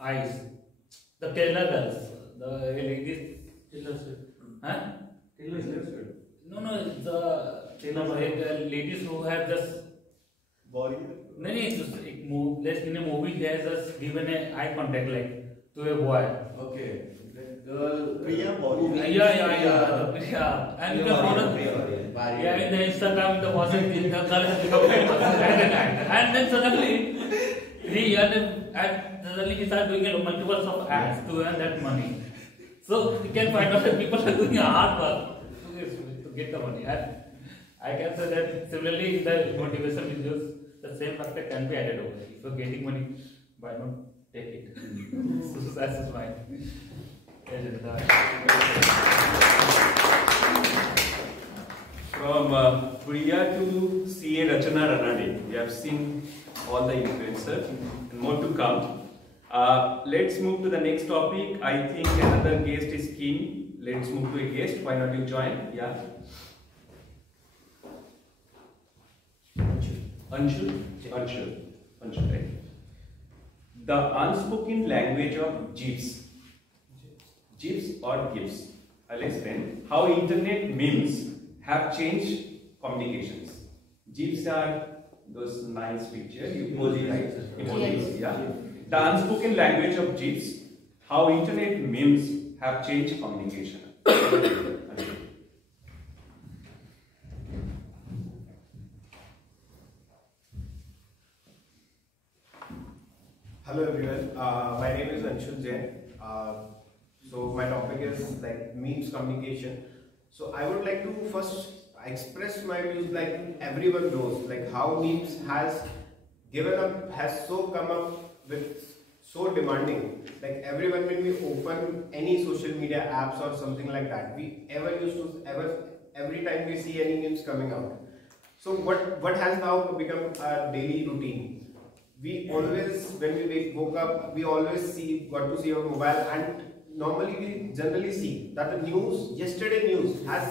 eyes. The Kerala girls, the ladies. Huh? No, the ladies who have just body. No, it's just in a movie they have just given an eye contact to a boy. Okay. Girl, Priya body. Yeah. Priya. And you can find in the Instagram, the person, the girl has become famous and then suddenly he started doing multiples of ads to earn that money. So you can find out that people are doing hard work to get the money. And I can say that similarly in the motivation videos, the same factor can be added over. If you're getting money, why not take it. So that is my agenda. From Priya to CA Rachana Ranade, we have seen all the influencers and more to come. Let's move to the next topic. I think another guest is keen. Let's move to a guest. Why not you join? Yeah. Anshul, right? The unspoken language of GIFs. GIFs or GIFs. I'll explain how internet memes have changed communications. GIFs are those nice pictures, emojis, right? Emojis, yeah. The unspoken language of GIFs, how internet memes have changed communication. Hello everyone, my name is Anshul Jain. So my topic is like memes communication. So I would like to first express my views like everyone knows like how memes has come up with so demanding. Like everyone, when we open any social media apps or something like that, every time we see any memes coming out. So what has now become our daily routine? We always, when we woke up, we always got to see our mobile, and normally we generally see that the news, yesterday news has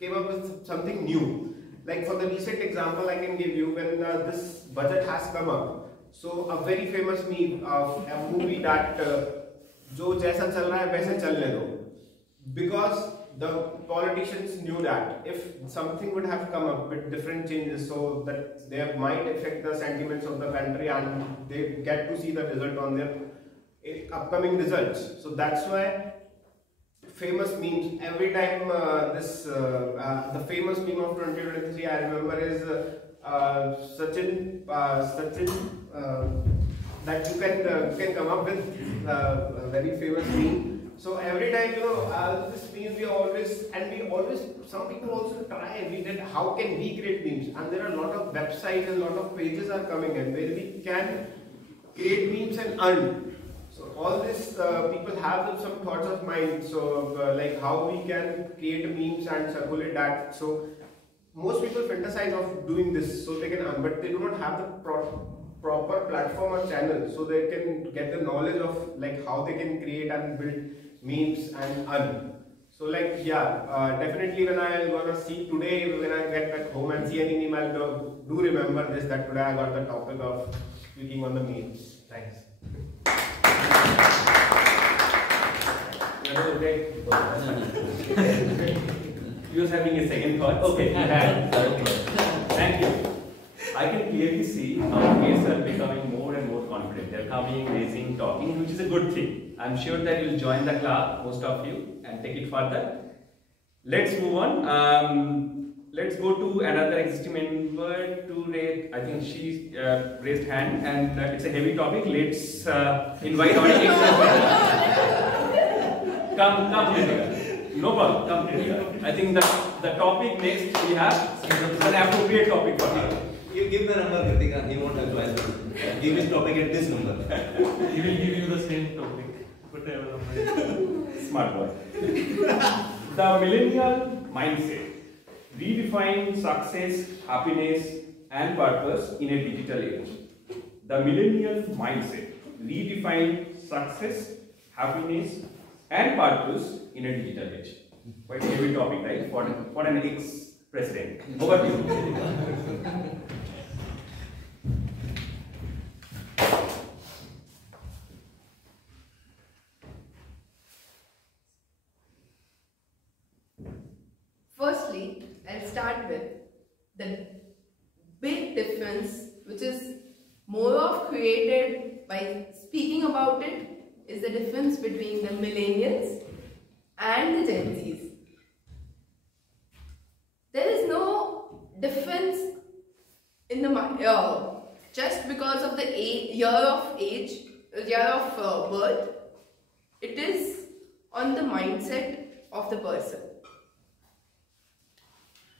came up with something new. Like for the recent example I can give you, when this budget has come up, so a very famous meme of a movie that जो जैसा चल रहा है वैसे चलने दो, because the politicians knew that if something would have come up with different changes, so that they might affect the sentiments of the country and they get to see the result on their upcoming results. So that's why famous memes, every time the famous meme of 2023 I remember is Sachin, that you can come up with a very famous meme. So every time, this means we always, some people also try, how can we create memes? And there are a lot of websites and a lot of pages are coming in where we can create memes and earn. So all this, people have some thoughts of mind, so like how we can create memes and circulate that. So most people fantasize of doing this so they can earn, but they do not have the proper platform or channel, so they can get the knowledge of like how they can create and build memes and earn. So like definitely when I gonna see today, when I get back home and see any meme, I'll do remember this, that today I got the topic of speaking on the memes. Thanks. You was having a second thought? Okay, thank you. I can clearly see how guests are becoming more and more confident. They're coming, raising, talking, which is a good thing. I'm sure that you'll join the club, most of you, and take it further. Let's move on. Let's go to another existing member to raise. I think she raised hand, and it's a heavy topic. Let's invite our Come, Pritika. No problem. Come, Pritika. I think the topic next we have is an appropriate topic for her. You give the number, Kritika, he won't have choice. Give his topic at this number. He will give you the same topic, whatever number. Smart boy. The millennial mindset. Redefine success, happiness, and purpose in a digital age. The millennial mindset. Redefine success, happiness, and purpose in a digital age. Quite a heavy topic, right? For an ex-president. Over to you. Firstly, I'll start with the big difference, which is more of created by speaking about it, is the difference between the millennials and the Gen Zs. There is no difference in the just because of the year of birth. It is on the mindset of the person.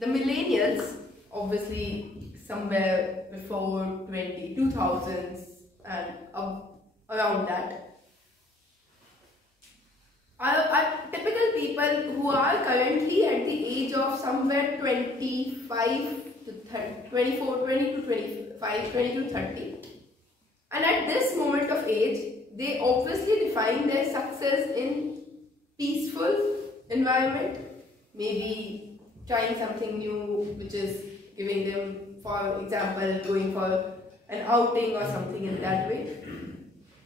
The millennials, obviously somewhere before 2000s and around that. Are typical people who are currently at the age of somewhere 25 to 30, 24, 20 to 25, 20 to 30. And at this moment of age, they obviously define their success in peaceful environment, maybe trying something new which is giving them, for example, going for an outing or something in that way.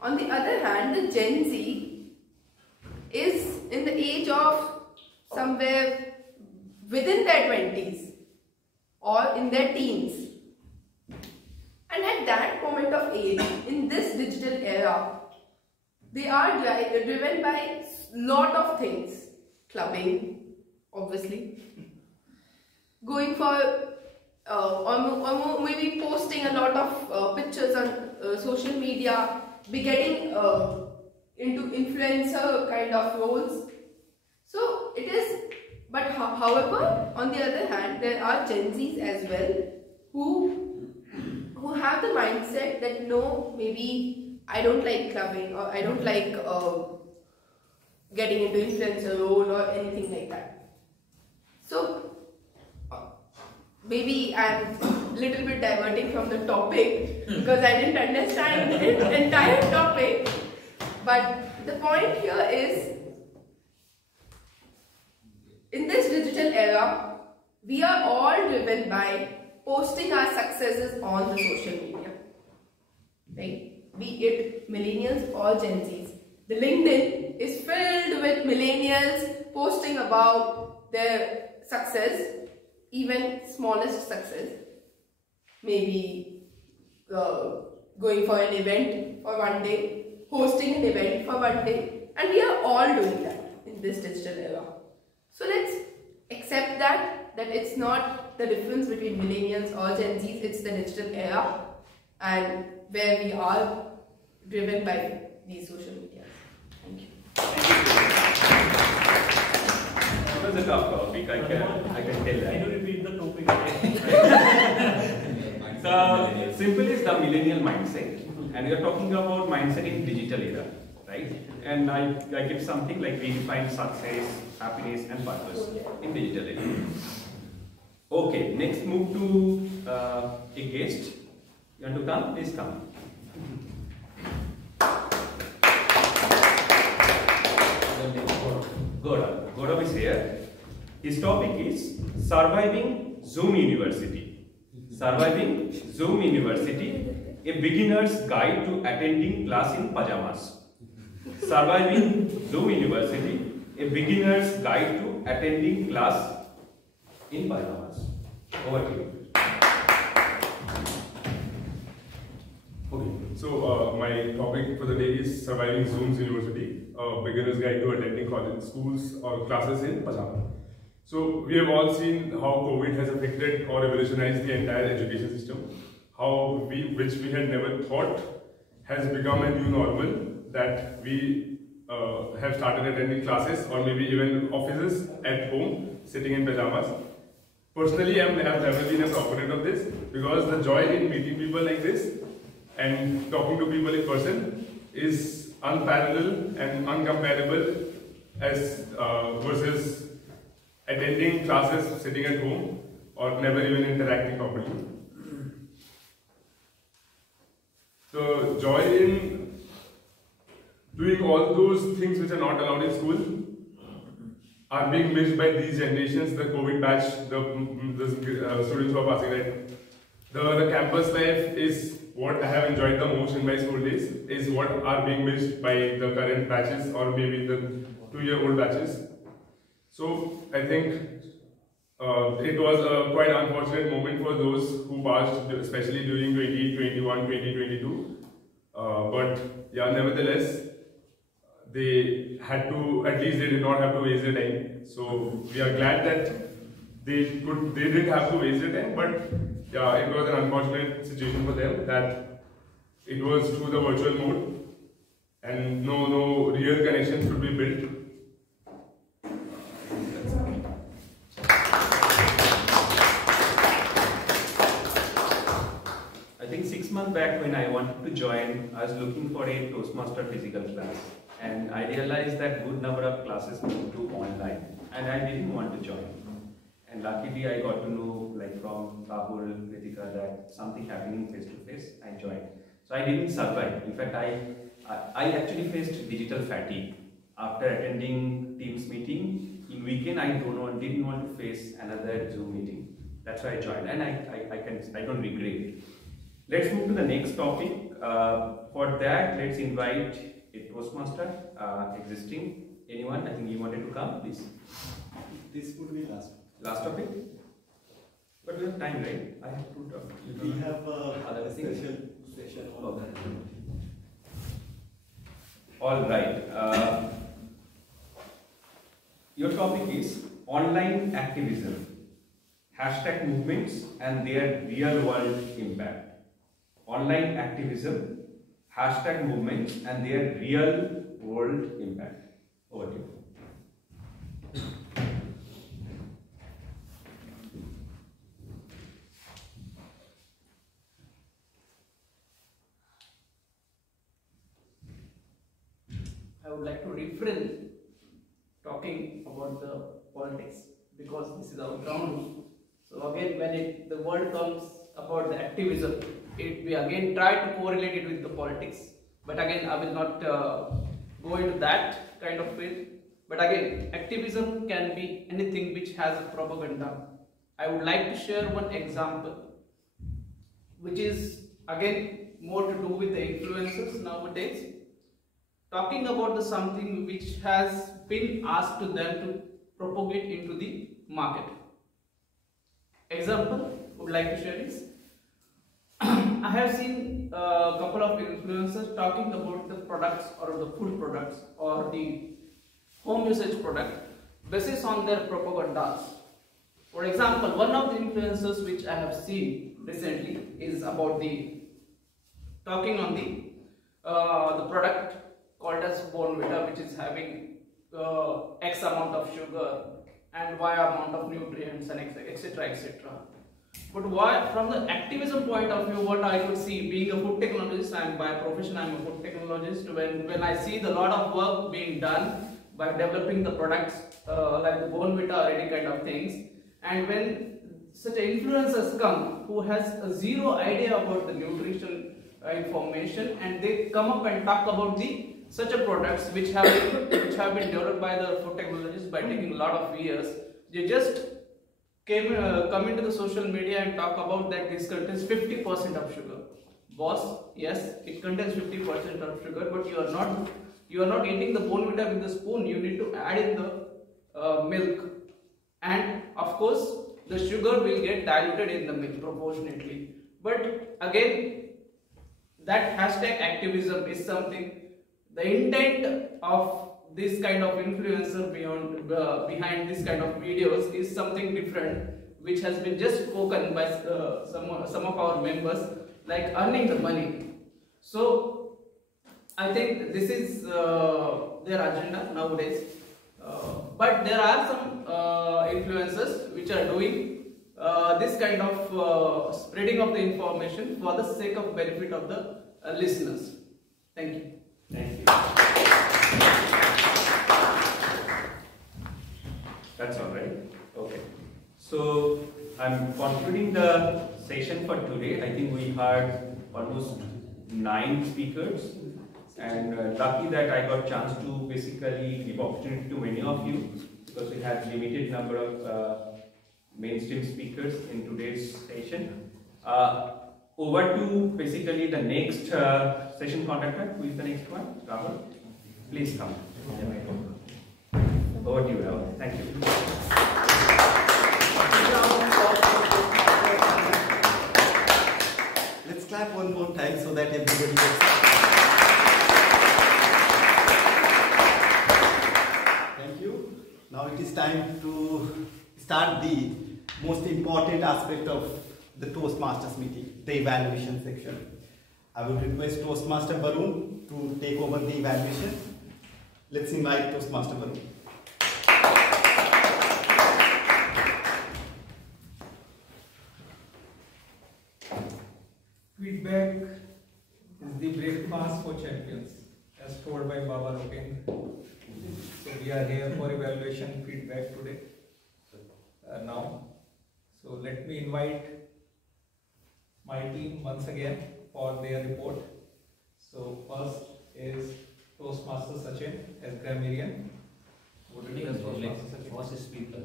On the other hand, the Gen Z is in the age of somewhere within their 20s or in their teens. And at that moment of age, in this digital era, they are driven by lot of things. Clubbing, obviously. Going for or maybe posting a lot of pictures on social media, be getting into influencer kind of roles. So it is, but however, on the other hand, there are Gen Zs as well who have the mindset that no, maybe I don't like clubbing, or I don't like getting into influencer role or anything like that. So maybe I'm a little bit diverting from the topic because I didn't understand the entire topic. But the point here is, in this digital era, we are all driven by posting our successes on the social media. Right? Be it millennials or Gen Zs. The LinkedIn is filled with millennials posting about their success, even smallest success. Maybe going for an event for one day, hosting an event for one day, and we are all doing that in this digital era. So let's accept that it's not the difference between millennials or Gen Zs, it's the digital era, and where we are driven by these social media. Thank you. It was a tough topic, I can tell that. Can you repeat the topic? The simple is the millennial mindset, and we are talking about mindset in digital era, right? And I give something like redefine success, happiness, and purpose in digital era. Okay, next move to a guest. You want to come? Please come. Gaurav is here. His topic is Surviving Zoom University. Surviving Zoom University, a beginner's guide to attending class in pajamas. Surviving Zoom University, a beginner's guide to attending class in pajamas. Over to you. Okay, so my topic for the day is Surviving Zoom's University, a beginner's guide to attending college, schools or classes in pajama. So we have all seen how COVID has affected or revolutionized the entire education system, which we had never thought has become a new normal, that we have started attending classes or maybe even offices at home, sitting in pajamas. Personally, I have never been a proponent of this, because the joy in meeting people like this and talking to people in person is unparalleled and uncomparable as versus attending classes sitting at home or never even interacting properly. The joy in doing all those things which are not allowed in school are being missed by these generations, the COVID batch, the students who are passing right. The campus life is what I have enjoyed the most in my school days, is what are being missed by the current batches or maybe the 2-year-old batches. So I think it was a quite unfortunate moment for those who passed, especially during 2021, 2022. But yeah, nevertheless, they had to, at least they did not have to waste their time. So we are glad that they didn't have to waste their time, but yeah, it was an unfortunate situation for them that it was through the virtual mode and no real connections could be built. I think 6 months back when I wanted to join, I was looking for a Toastmaster physical class, and I realized that good number of classes moved to online, and I didn't want to join. And luckily I got to know, like from Rahul, Kritika, that something happening face to face. I joined. So I didn't survive. In fact, I actually faced digital fatigue after attending Teams meeting. In weekend, I didn't want to face another Zoom meeting. That's why I joined, and I don't regret. Let's move to the next topic. For that, let's invite a Toastmaster existing. Anyone? I think you wanted to come, please. This would be last. Last topic? But we have time, right? I have to talk. We have a special session on that. All right. Your topic is online activism, hashtag movements and their real world impact. Online activism, hashtag movements and their real world impact. Over to you. I would like to refrain talking about the politics because this is our ground. So again, when the word comes about the activism, we again try to correlate it with the politics. But again, I will not go into that kind of field. But again, activism can be anything which has a propaganda. I would like to share one example, which is again more to do with the influencers nowadays. Talking about something which has been asked to them to propagate into the market. Example I would like to share is I have seen a couple of influencers talking about the products or the food products or the home usage product basis on their propagandas. For example, one of the influencers which I have seen recently is about talking on the product called as Bonvita, which is having X amount of sugar and Y amount of nutrients and etc. etc. But why, from the activism point of view, what I could see, being a food technologist, I am by profession I am a food technologist. When I see the lot of work being done by developing the products like the Bonvita or any kind of things, and when such influencers come who has zero idea about the nutrition information, and they come up and talk about such a products which have been developed by the food technologists by taking a lot of years. They just come into the social media and talk about that this contains 50% of sugar. Boss, yes, it contains 50% of sugar, but you are not eating the Bonvita with the spoon. You need to add in the milk, and of course the sugar will get diluted in the milk proportionately. But again, that hashtag activism is something. The intent of this kind of influencer behind this kind of videos is something different, which has been just spoken by some of our members, like earning the money. So I think this is their agenda nowadays. But there are some influencers which are doing this kind of spreading of the information for the sake of benefit of the listeners. Thank you. Thank you. That's all right. Okay. So I'm concluding the session for today. I think we had almost 9 speakers, and lucky that I got chance to basically give opportunity to many of you, because we had limited number of mainstream speakers in today's session. Over to basically the next session conductor. Who is the next one? Rahul, please come. Over to you, Rahul. Thank you. Let's clap one more time so that everybody gets. Thank you. Now it is time to start the most important aspect of the Toastmasters meeting, the evaluation section. I will request Toastmaster Barun to take over the evaluation. Let's invite Toastmaster Barun. Feedback breakfast for champions, as told by Baba Loken. So we are here for evaluation feedback today. Now, so let me invite my team once again for their report. So first is Toastmaster Sachin as grammarian. What did Toastmaster Sachin? First speaker.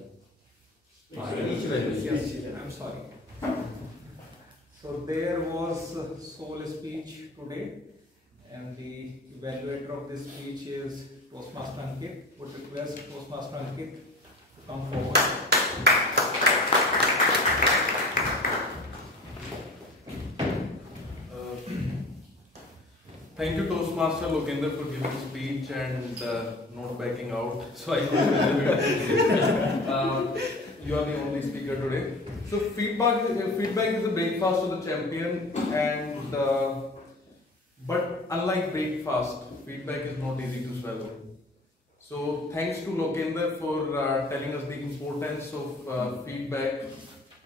Yes, I'm sorry. So there was sole speech today, and the evaluator of this speech is Toastmaster Ankit. Would request Toastmaster Ankit to come forward. Thank you, Toastmaster Lokender, for giving speech and not backing out. So I you are the only speaker today. So feedback is a breakfast of the champion, and but unlike breakfast, feedback is not easy to swallow. So thanks to Lokender for telling us the importance of feedback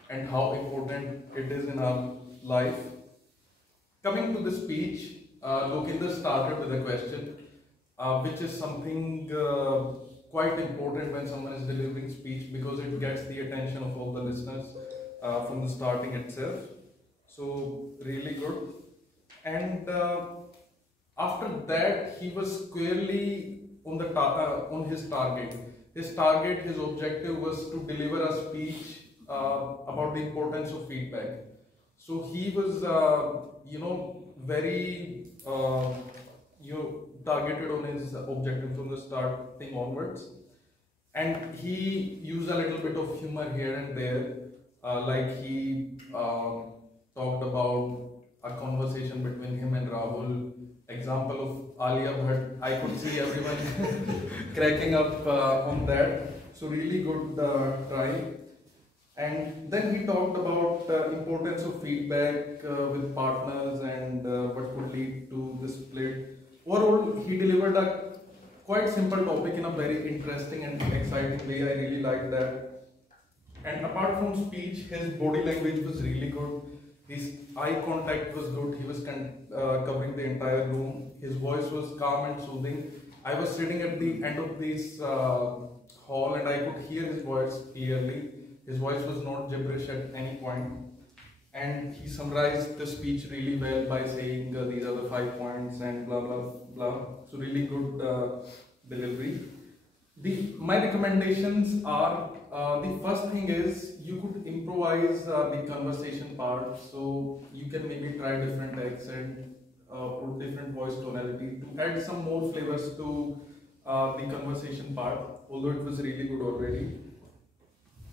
and how important it is in our life. Coming to the speech, Lokender started with a question, which is something quite important when someone is delivering speech, because it gets the attention of all the listeners from the starting itself. So really good. And after that, he was squarely on the on his target. His target, his objective was to deliver a speech about the importance of feedback. So he was, very targeted on his objective from the starting onwards, and he used a little bit of humor here and there, like he talked about a conversation between him and Rahul, example of Alia Bhatt. I could see everyone cracking up on that, so really good try. And then he talked about importance of feedback with partners and what could lead to the split. Overall, he delivered a quite simple topic in a very interesting and exciting way. I really liked that. And apart from speech, his body language was really good. His eye contact was good. He was covering the entire room. His voice was calm and soothing. I was sitting at the end of this hall and I could hear his voice clearly. His voice was not gibberish at any point. And he summarized the speech really well by saying these are the 5 points and blah blah blah. So really good delivery. My recommendations are, the first thing is you could improvise the conversation part. So you can maybe try different accent, put different voice tonality to add some more flavors to the conversation part, although it was really good already.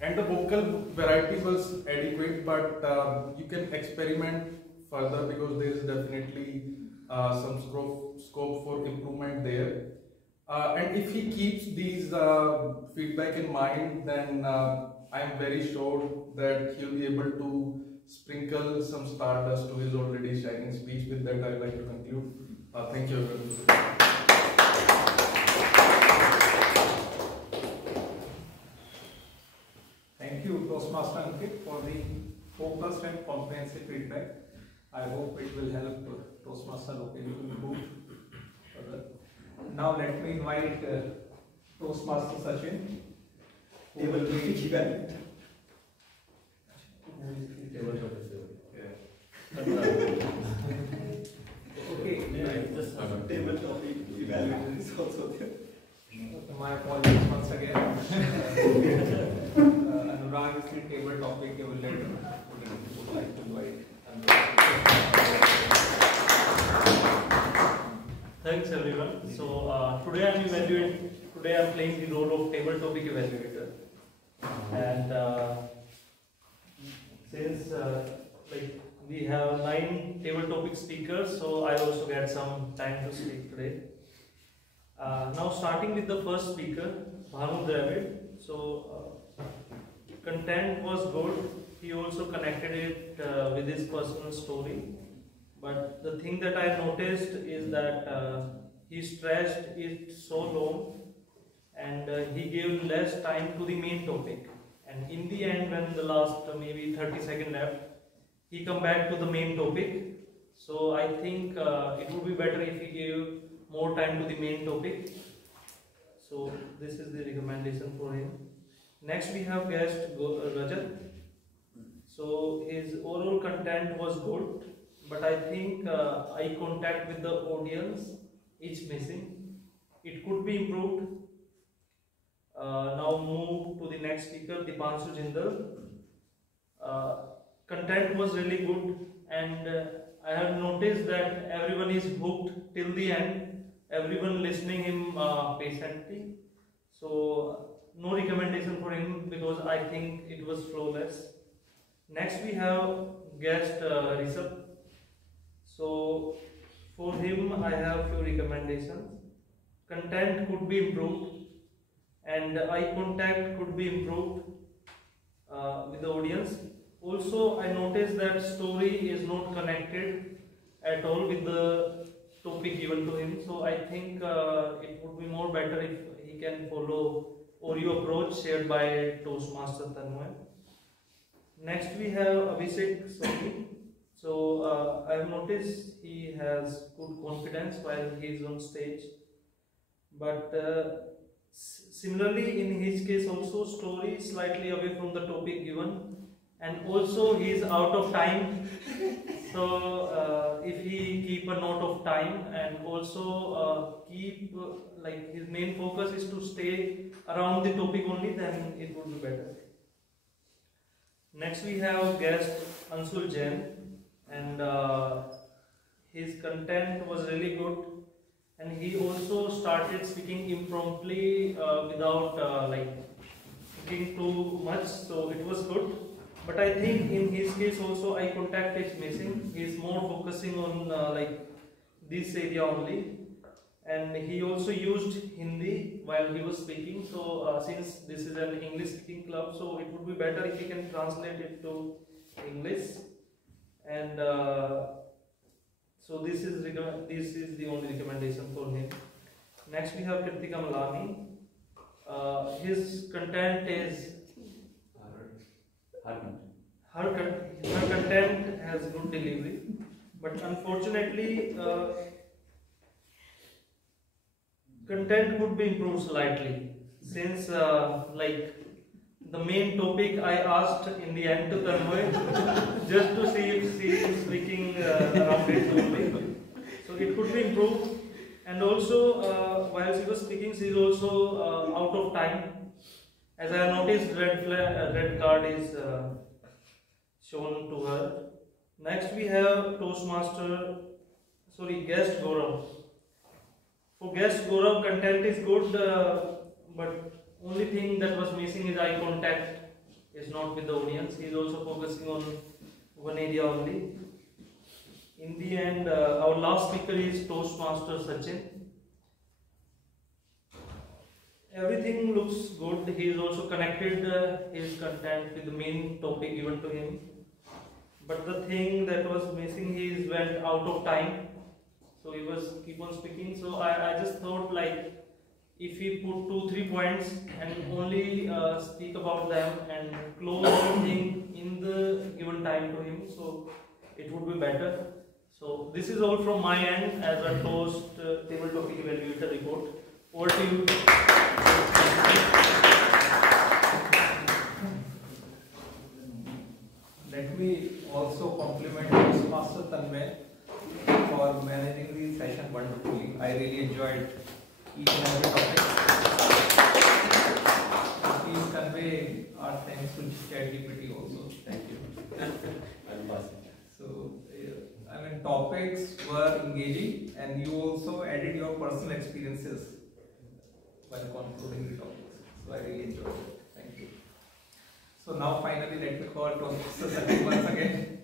And the vocal variety was adequate, but you can experiment further because there is definitely some scope for improvement there. And if he keeps these feedback in mind, then I am very sure that he'll be able to sprinkle some stardust to his already shining speech. With that, I'd like to conclude. Thank you everyone. Thank you, Toastmaster Ankit, for the focused and comprehensive feedback. I hope it will help Toastmaster Loken to improve further. Now let me invite Toastmaster Sachin, who will be given. Okay, table topic evaluation is also there. My apologies once again. Anurag is the table topic evaluator. Would like to invite Thanks everyone. So today I'm playing the role of table topic evaluator, and since we have 9 table topic speakers, so I also get some time to speak today. Now starting with the first speaker, Bhanu Dravid. So content was good. He also connected it with his personal story. But the thing that I noticed is that he stretched it so long, and he gave less time to the main topic. And in the end, when the last maybe 30 seconds left, he come back to the main topic. So I think it would be better if we give more time to the main topic. So this is the recommendation for him. Next we have guest Rajat. So his oral content was good, but I think eye contact with the audience is missing. It could be improved. Now move to the next speaker, Dipanshu Jindal. Content was really good, and I have noticed that everyone is hooked till the end. Everyone listening him patiently. So no recommendation for him because I think it was flawless. Next we have guest Rishabh. So for him I have few recommendations. Content could be improved, and eye contact could be improved with the audience. Also, I noticed that story is not connected at all with the topic given to him. So I think it would be more better if he can follow Oreo approach shared by Toastmaster Tanmay. Next we have Abhishek Soni. So I have noticed he has good confidence while he is on stage. But similarly, in his case also, story is slightly away from the topic given, and also he is out of time. So if he keep a note of time and also keep like his main focus is to stay around the topic only, then it would be better. Next we have guest Anshul Jain, and his content was really good. And he also started speaking impromptu without like thinking too much, so it was good. But I think in his case also eye contact is missing. He is more focusing on like this area only. And he also used Hindi while he was speaking. So since this is an English speaking club, so it would be better if he can translate it to English. And so this is the only recommendation for him. Next we have Kritika Malani. His content is her content has good delivery, but unfortunately content could be improved slightly, since like the main topic I asked in the end to Tanmay just to see if she is speaking around it only. So it could be improved. And also while she was speaking, she is also out of time. As I have noticed, red card is shown to her. Next we have guest Gaurav. For guest Gaurav, content is good, but only thing that was missing is eye contact is not with the audience. He is also focusing on one area only. In the end, our last speaker is Toastmaster Sachin. Everything looks good. He is also connected his content with the main topic given to him. But the thing that was missing, he went out of time. So he was keep on speaking. So I just thought like, if he put 2-3 points and only speak about them and close everything in the given time to him, so it would be better. So this is all from my end as a Toast table topic evaluator report. Over to you. Let me also compliment Toastmaster Tanmay for managing the session wonderfully. I really enjoyed each and every topic. Please convey our thanks to ChatGPT also. Thank you. So, I mean, topics were engaging, and you also added your personal experiences while concluding the topics. So I really enjoyed it. Thank you. So now finally let me call Toastmaster Sachin once again.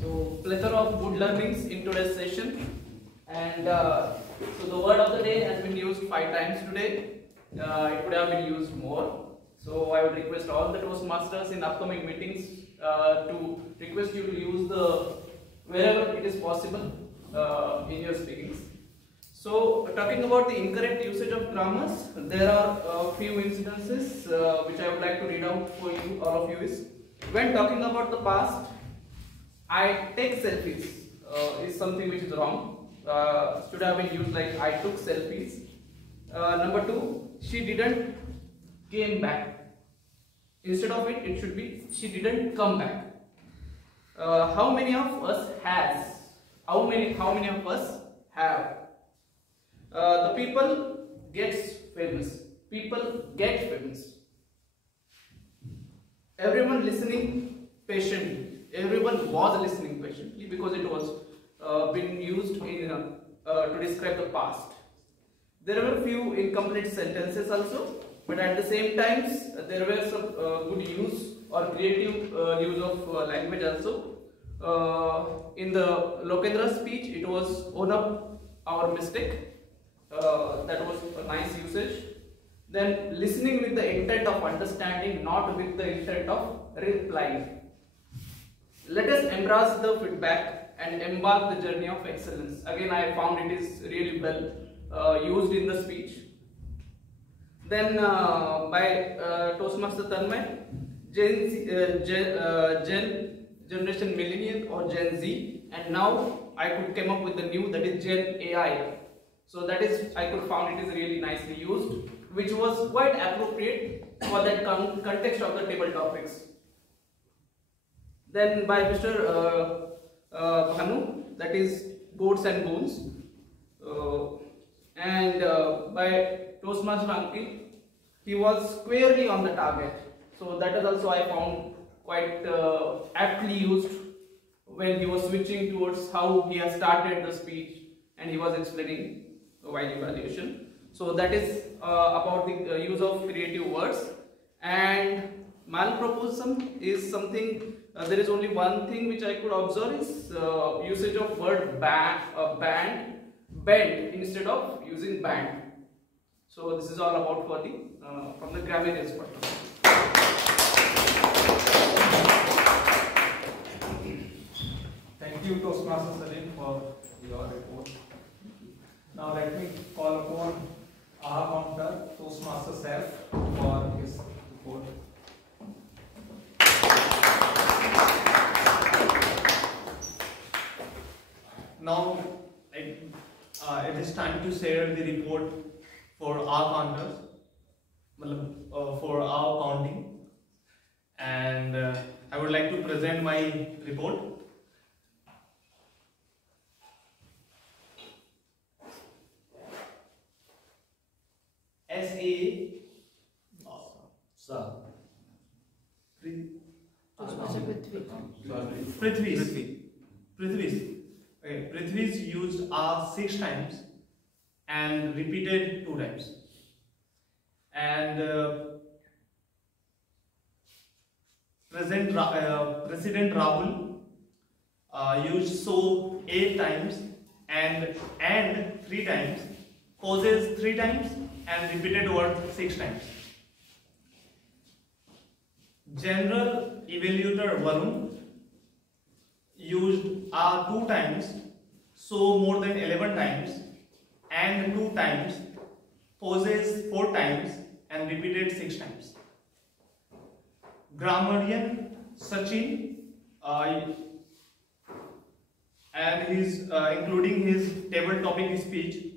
So plethora of good learnings in today's session, and so the word of the day has been used 5 times today. It would have been used more. So I would request all the Toastmasters in upcoming meetings to request you to use the wherever it is possible in your speakings. So, talking about the incorrect usage of grammars, there are a few incidences which I would like to read out for you, all of you. Is when talking about the past, I take selfies is something which is wrong. Should have been used like I took selfies. Number two, she didn't came back. Instead of it, it should be she didn't come back. How many of us has? How many of us have? The people gets famous. People get famous. Everyone listening patiently. Everyone was listening patiently because it was being used in to describe the past. There were few incomplete sentences also, but at the same times there were some good use or creative use of language also. In the Lokendra speech, it was own up our mistake. That was a nice usage. Then listening with the intent of understanding, not with the intent of replying. Let us embrace the feedback and embark the journey of excellence. Again, I found it is really well used in the speech. Then by Toastmaster Tanmay, Generation Millennium or Gen Z, and now I could come up with the new, that is Gen AI. So that is, I could found it is really nicely used, which was quite appropriate for that context of the table topics. Then by Mr. Bhanu, that is Goats and Bones, and by Toastmaster Ankit, he was squarely on the target. So that is also I found quite aptly used when he was switching towards how he has started the speech and he was explaining while evaluation. So that is about the use of creative words. And malproposum is something, there is only one thing which I could observe is usage of word bend instead of using band. So this is all about for the from the grammarian's point of view. Thank you, Toastmaster Salim, for your report. Now let me call upon our counter, Toastmaster Self, for his report. Now it is time to share the report for our counters, for our counting, and I would like to present my report. SAA Prithvi's used are 6 times and repeated 2 times. And President Rahul used so 8 times and 3 times, pauses 3 times and repeated word 6 times. General Evaluator Varun used 2 times, so more than 11 times, and 2 times, pauses 4 times and repeated 6 times. Grammarian Sachin and his including his table topic speech,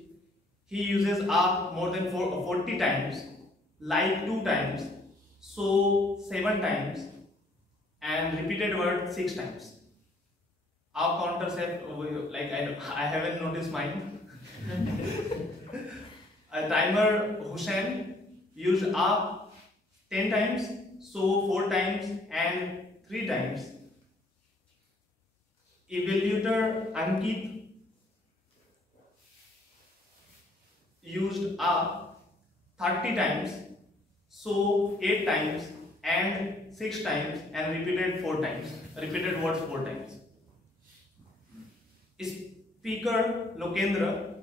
he uses more than 40 times, like 2 times, so 7 times, and repeated word 6 times. Our counters have, like I haven't noticed mine. A timer Hussein used 10 times, so 4 times and 3 times. Evaluator Ankit used 30 times, so 8 times and 6 times, and repeated 4 times. Repeated words 4 times. Speaker Lokendra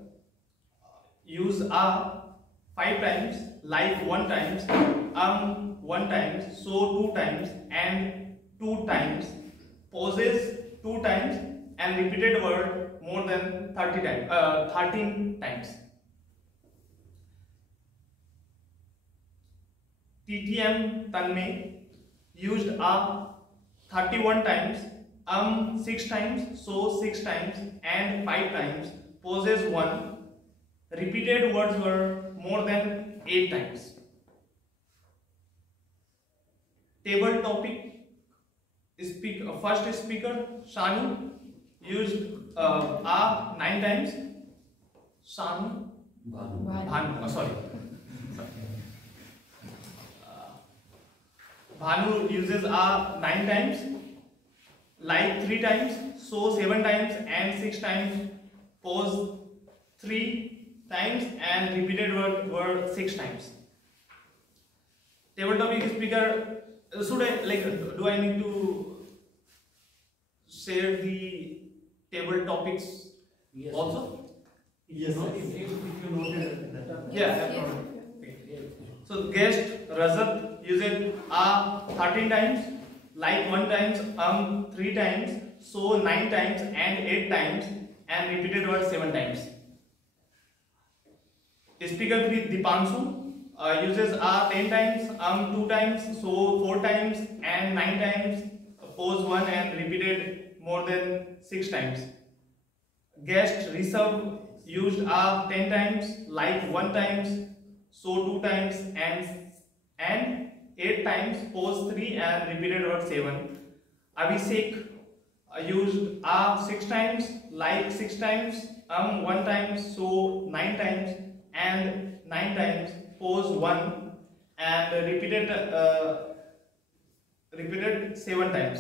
used 5 times, like 1 times, 1 times, so 2 times and 2 times, pauses 2 times, and repeated word more than 13 times. TTM Tanmay used 31 times, 6 times, so 6 times, and 5 times, poses 1. Repeated words were more than 8 times. Table topic, first speaker Shani used 9 times. Shani? Bhanu. Sorry. Bhanu uses 9 times, like 3 times, so 7 times and 6 times, pose 3 times, and repeated word 6 times. Table topic speaker, should I do I need to share the table topics also? Yes. If you noted that. Yeah. So guest Rajat uses 13 times, like 1 times, 3 times, so 9 times and 8 times, and repeated word 7 times. Speaker 3 Dipanshu uses 10 times, 2 times, so 4 times and 9 times, pose 1 and repeated more than 6 times. Guest Rishabh used 10 times, like 1 times, so 2 times and 8 times, pose 3 and repeated word 7. Abhishek used 6 times, like 6 times, 1 time, so 9 times and 9 times, pose 1 and repeated 7 times.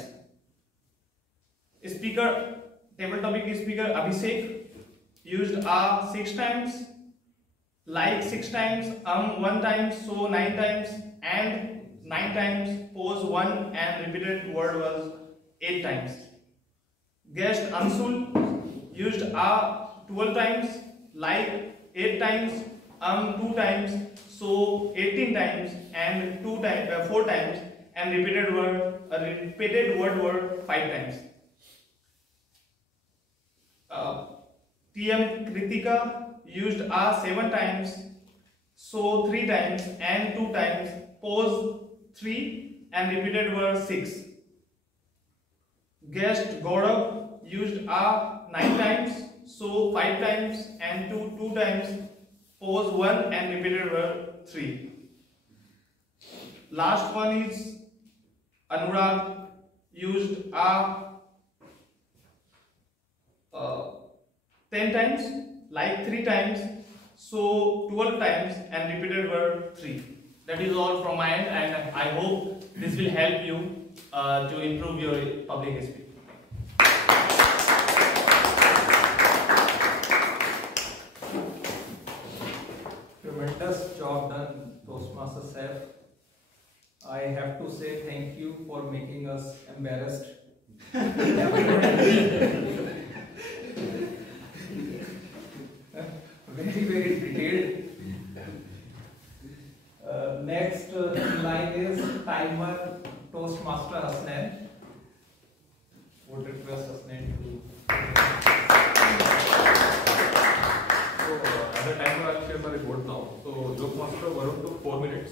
Speaker, table topic speaker Abhishek used 6 times, like 6 times, 1 time, so 9 times and 9 times, pose 1 and repeated word was 8 times. Guest Anshul used 12 times, like 8 times, 2 times, so 18 times and 4 times, and repeated word were 5 times. TM Kritika used 7 times, so 3 times and 2 times, pose 3 and repeated word 6. Guest Gaurav used 9 times, so 5 times and 2 times, pose 1 and repeated word 3. Last one is Anurag used 10 times, like 3 times, so 12 times and repeated word 3. That is all from my end, and I hope this will help you to improve your public speaking. Tremendous job done, Toastmasters sir. I have to say thank you for making us embarrassed. Very detailed. Next in line is timer Toastmaster Hasnain. Would request Hasnain to. So as a timer, I'll share my report now. So Toastmaster Varun took 4 minutes,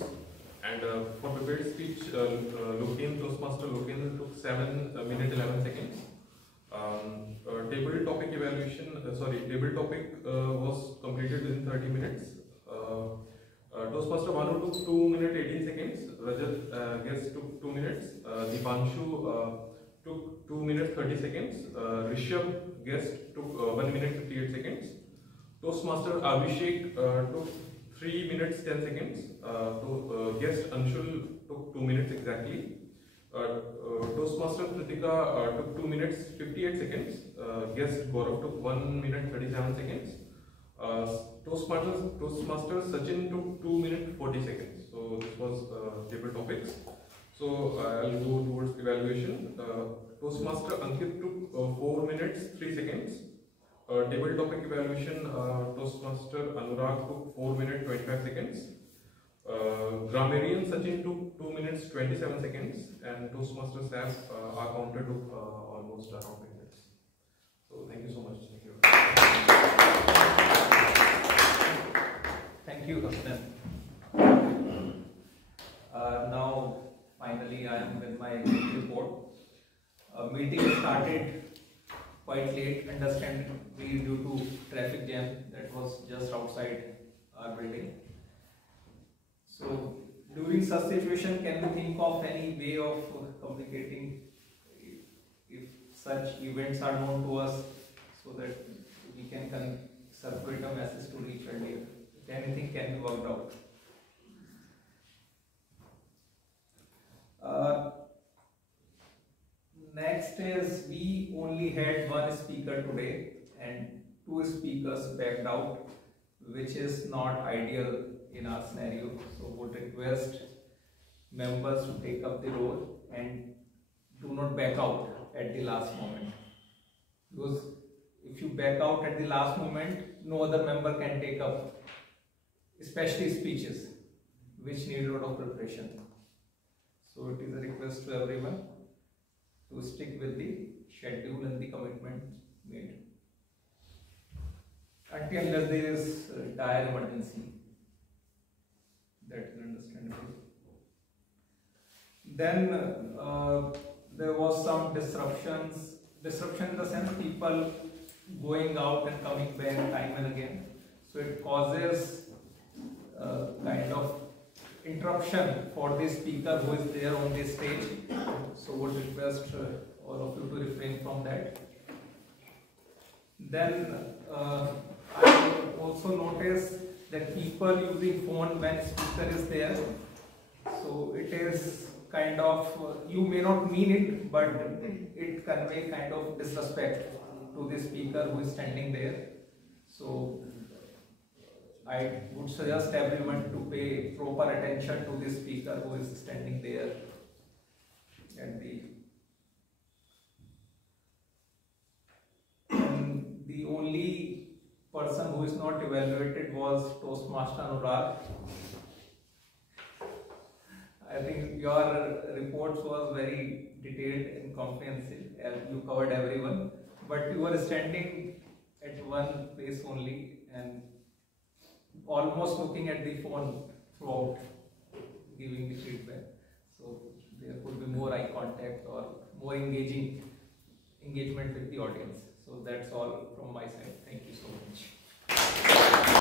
and for prepared speech, Toastmaster Loken took 7 minutes 11 seconds. Table topic was completed within 30 minutes. Toastmaster Bhanu took 2 minutes 18 seconds. Rajat guest took 2 minutes. Dipanshu took 2 minutes 30 seconds. Rishabh guest took 1 minute 58 seconds. Toastmaster Abhishek took 3 minutes 10 seconds. Guest Anshul took 2 minutes exactly. Toastmaster Kritika took 2 minutes 58 seconds. Guest Gaurav took 1 minute 37 seconds. Toastmaster Sachin took 2 minutes 40 seconds. So this was table topics. So I'll go towards evaluation. Toastmaster Ankit took 4 minutes 3 seconds. Table topic evaluation, Toastmaster Anurag took 4 minutes 25 seconds. Grammarian Sachin took 2 minutes 27 seconds, and Toastmaster SAS our counter took almost around 10 minutes. So thank you so much. Thank you. Thank you, Hasnan. Now, finally, I am with my report. Meeting started quite late, understandably due to traffic jam that was just outside our building. So, during such situation, can you think of any way of communicating if such events are known to us, so that we can circulate a message to reach earlier? If anything can be worked out. Next is, we only had one speaker today and two speakers backed out, which is not ideal in our scenario. So would request members to take up the role and do not back out at the last moment. Because if you back out at the last moment, no other member can take up, especially speeches, which need a lot of preparation. So it is a request to everyone to stick with the schedule and the commitment made. Until there is dire emergency. That is understandable. Then there was some disruption in the sense people going out and coming back time and again. So it causes kind of interruption for the speaker who is there on the stage. So would request all of you to refrain from that. Then I also noticed that people using phone when speaker is there. So it is kind of, you may not mean it, but it convey kind of disrespect to the speaker who is standing there. So I would suggest everyone to pay proper attention to the speaker who is standing there at the only person who is not evaluated was Toastmaster Anurag. I think your reports was very detailed and comprehensive, as you covered everyone, but you were standing at one place only and almost looking at the phone throughout giving the feedback. So there could be more eye contact or more engagement with the audience. So that's all from my side. Thank you so much.